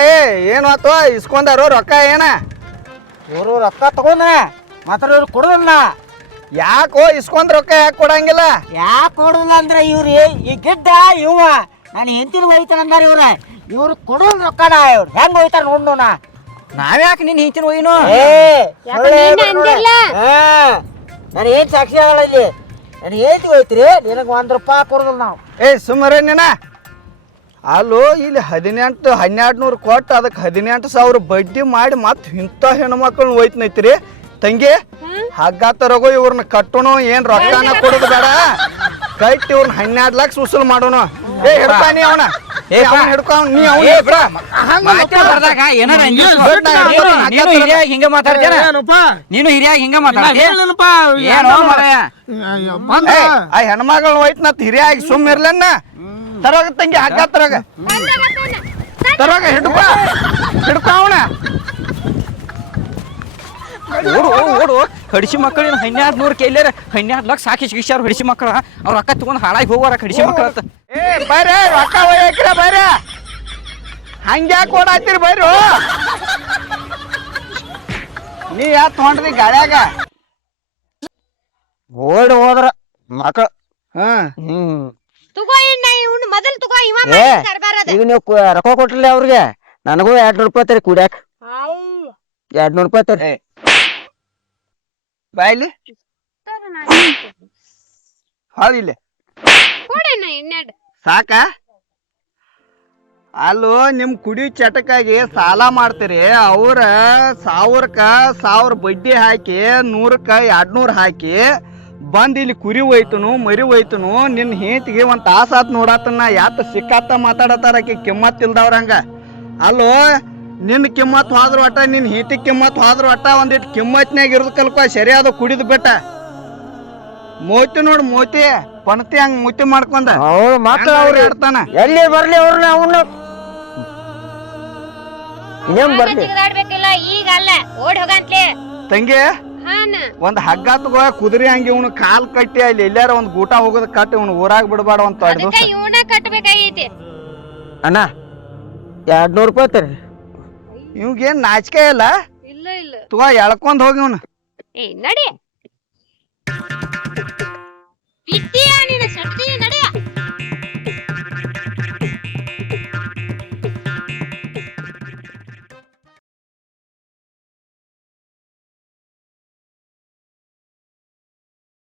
ಏನು ಆತು ಇಸ್ಕೊಂಡಾರು ರೊಕ್ಕ ಏನ? ಇವರು ರೊಕ್ಕ ತಗೊಂಡ ಮಾತ್ರ ಇವ್ರು ಕೊಡೋದಿಲ್ಲ. ಯಾಕೋ ಇಸ್ಕೊಂಡ್ ರೊಕ್ಕ ಯಾಕೆ ಕೊಡಂಗಿಲ್ಲ? ಯಾಕೆ ಕೊಡೋದಿಲ್ಲ ಅಂದ್ರೆ ಇವ್ರು ಈ ಗಿಡ್ಡ ಇವ ನಾನು ಹೆಂಡತಿನ ಒಯ್ತಾನ ಅಂದಾರ ಇವ್ರು ಕೊಡೋದ್ ರೊಕ್ಕನ ಇವ್ರು ಹೆಂಗ್ ಒಯ್ತಾರ ನೋಡೋಣ. ನಾವ್ಯಾಕೆ ನಿನ್ ಹಿಂತಿನ ಒಯ್ನು? ನಾನು ಏನ್ ಸಾಕ್ಷಿ ಆಗಲ್ಲ ಇಲ್ಲಿ. ನಾನು ಏತಿ ಹೋಯ್ತಿರಿ ನಿನಗೆ ₹1 ಕೊಡೋದಿಲ್ಲ ನಾವು. ಸುಮ್ಮನೆ ನೀನ ಅಲ್ಲೋ ಇಲ್ಲಿ 1200 ಕೊಟ್ಟು ಅದಕ್ಕೆ 18,000 ಬಡ್ಡಿ ಮಾಡಿ ಮತ್ತೆ ಇಂಥ ಹೆಣ್ಮಕ್ಳನ್ನ ಒಯ್ತನೈತ್ರಿ ತಂಗಿ. ಹಗ್ಗ ತರಗೋ ಇವ್ರನ್ನ ಕಟ್ಟೋಣ, ಏನ್ ರೊಕ್ಕನ ಕೊಡೋದು ಬೇಡ, ಕಟ್ಟಿ ಇವ್ರನ್ನ 12 ಲಕ್ಷ ಉಸುಲ್ ಮಾಡೋಣ. ಹಿಡ್ತಾನಿ ಅವನ ಹಿಡ್ಕೊ ನೀ ನೀನು ಹಿರಿಯಾಗಿ ಹಿಂಗ ಮಾತಾಡ್ತೇನ? ನೀನು ಹಿರಿಯಾಗಿ ಹಿಂಗ ಮಾತಾಡ್ತೀಯ? ಆ ಹೆಣ್ಮಗಳನ್ನ ಒಯ್ತನತ್ ಹಿರಿಯಾಗಿ ಸುಮ್ಮ ಇರ್ಲನ್ನ. ತರೋಗ ತಂಗಿ ಹಗ್ಗ ತರೋಗ ಹಿಡ್ಕೊ ಅವನ. ಓಡು ಕಡಿಸಿ ಮಕ್ಕಳು 1200 ಕೇಳ್ಯಾರ 12 ಲಕ್ಷ ಸಾಕಿ ಸಿಗಿಸ್ಯಾರ. ಹಡಿಸಿ ಮಕ್ಕಳ ಅವ್ರ ರೊಕ್ಕ ತಗೊಂಡ್ ಹಾಳಾಗಿ ಹೋಗೋರ ಕಡಿಸಿ ಮಕ್ಕಳ ಅಂತ. ಬರ್ರಿ ರೊಕ್ಕ ಒಯ್ಯಕ್ರ ಬರ್ರಿ, ಹಂಗ್ಯಾಕೆ ಓಡಾತಿರಿ ಬರ್ರಿ. ನೀ ಯಾಕೆ ತೊಗೊಂಡ್ರಿ ಗಾಳ್ಯಾಗ? ಓಡಿ ಹೋದ್ರ ಮಕ್ಕಳು ತಗೋ ಎಣ್ಣ ಇವ್ನು ಮೊದಲು ತಗೋ ಇವ ಈಗ ನೀವು ರೊಕ್ಕ ಕೊಟ್ರಲ್ಲ ಅವ್ರಿಗೆ, ನನಗೂ ₹200 ತರಿ ಕುಡ್ಯಾಕ. ₹200 ತರಿ ಬಾಯ್ಲಿ ಹೌದಿಲ್ಲ ಕೊಡಣ್ಣ ಎಣ್ಣೆಡ್ ಸಾಕ? ಅಲ್ಲೋ ನಿಮ್ ಕುಡಿ ಚಟಕ್ಕಾಗಿ ಸಾಲ ಮಾಡ್ತೀರಿ, ಅವ್ರ 1000 ಬಡ್ಡಿ ಹಾಕಿ 100ಕ್ಕೆ 200 ಹಾಕಿ ಬಂದ್ ಇಲ್ಲಿ ಕುರಿ ಒಯ್ತನು ಮರಿ ಒಯ್ತನು. ನಿನ್ನ ಹೆಂತಿಗೆ ಒಂದ್ ತಾಸಾತ್ ನೋಡಾತನ ಯಾತ ಸಿಕ್ಕಾತ ಮಾತಾಡತಾರಕಿ ಕಿಮ್ಮತ್ ಇಲ್ದವ್ರಂಗ. ಅಲ್ಲೋ ನಿನ್ನ ಕಿಮ್ಮತ್ ಹೋದ್ರ ಒಟ್ಟ, ನಿನ್ನ ಹೆಂತಿ ಕಿಮ್ಮತ್ ಹೋದ್ರ ಒಟ್ಟ ಒಂದಿಟ್ಟು ಕಿಮ್ಮತ್ನ್ಯಾಗ ಇರೋದು ಕಲ್ಕೊ. ಸರಿಯಾದ ಕುಡಿದು ಬಿಟ್ಟ ಮೋತಿ ನೋಡ್ ಮೋತಿ ಪಣತಿ ಹಂಗ ಮೂತಿ ಮಾಡ್ಕೊಂಡ ಅವ್ರು ಮಕ್ಕಳು ಅವ್ರು ಇರ್ತಾನ. ಎಲ್ಲಿ ಬರ್ಲಿ ಅವ್ರನ್ನ ಅವನ್ನ ಏನ್ ಬರ್ಲಿ ಜಿಗದಾಡ್ಬೇಕಿಲ್ಲ ಈಗ ಅಲ್ಲ ಓಡ್ ಹೋಗಂತ್ಲೆ ತಂಗಿ. ಒಂದ್ ಹಗ್ಗ ತಗೋ ಕುದುರೆ ಹಂಗೆ ಇವ್ನು ಕಾಲ್ ಕಟ್ಟಿ ಅಲ್ಲಿ ಎಲ್ಲಾರ ಒಂದ್ ಗೂಟ ಹೋಗೋದ್ ಕಟ್ಟಿ ಇವ್ನು ಊರಾಗ ಬಿಡಬಾರ ಅಂತ ಇವನ ಕಟ್ಟಬೇಕಾಗೈತಿ. ಅಣ್ಣ ₹200 ತರಿ. ಇವ್ಗೇನ್ ನಾಚಿಕೆ ಇಲ್ಲ ಇಲ್ಲ ಇಲ್ಲ ತಗೋ ಎಳ್ಕೊಂಡ್ ಹೋಗಿ ಇವ್ನು. ನಡಿ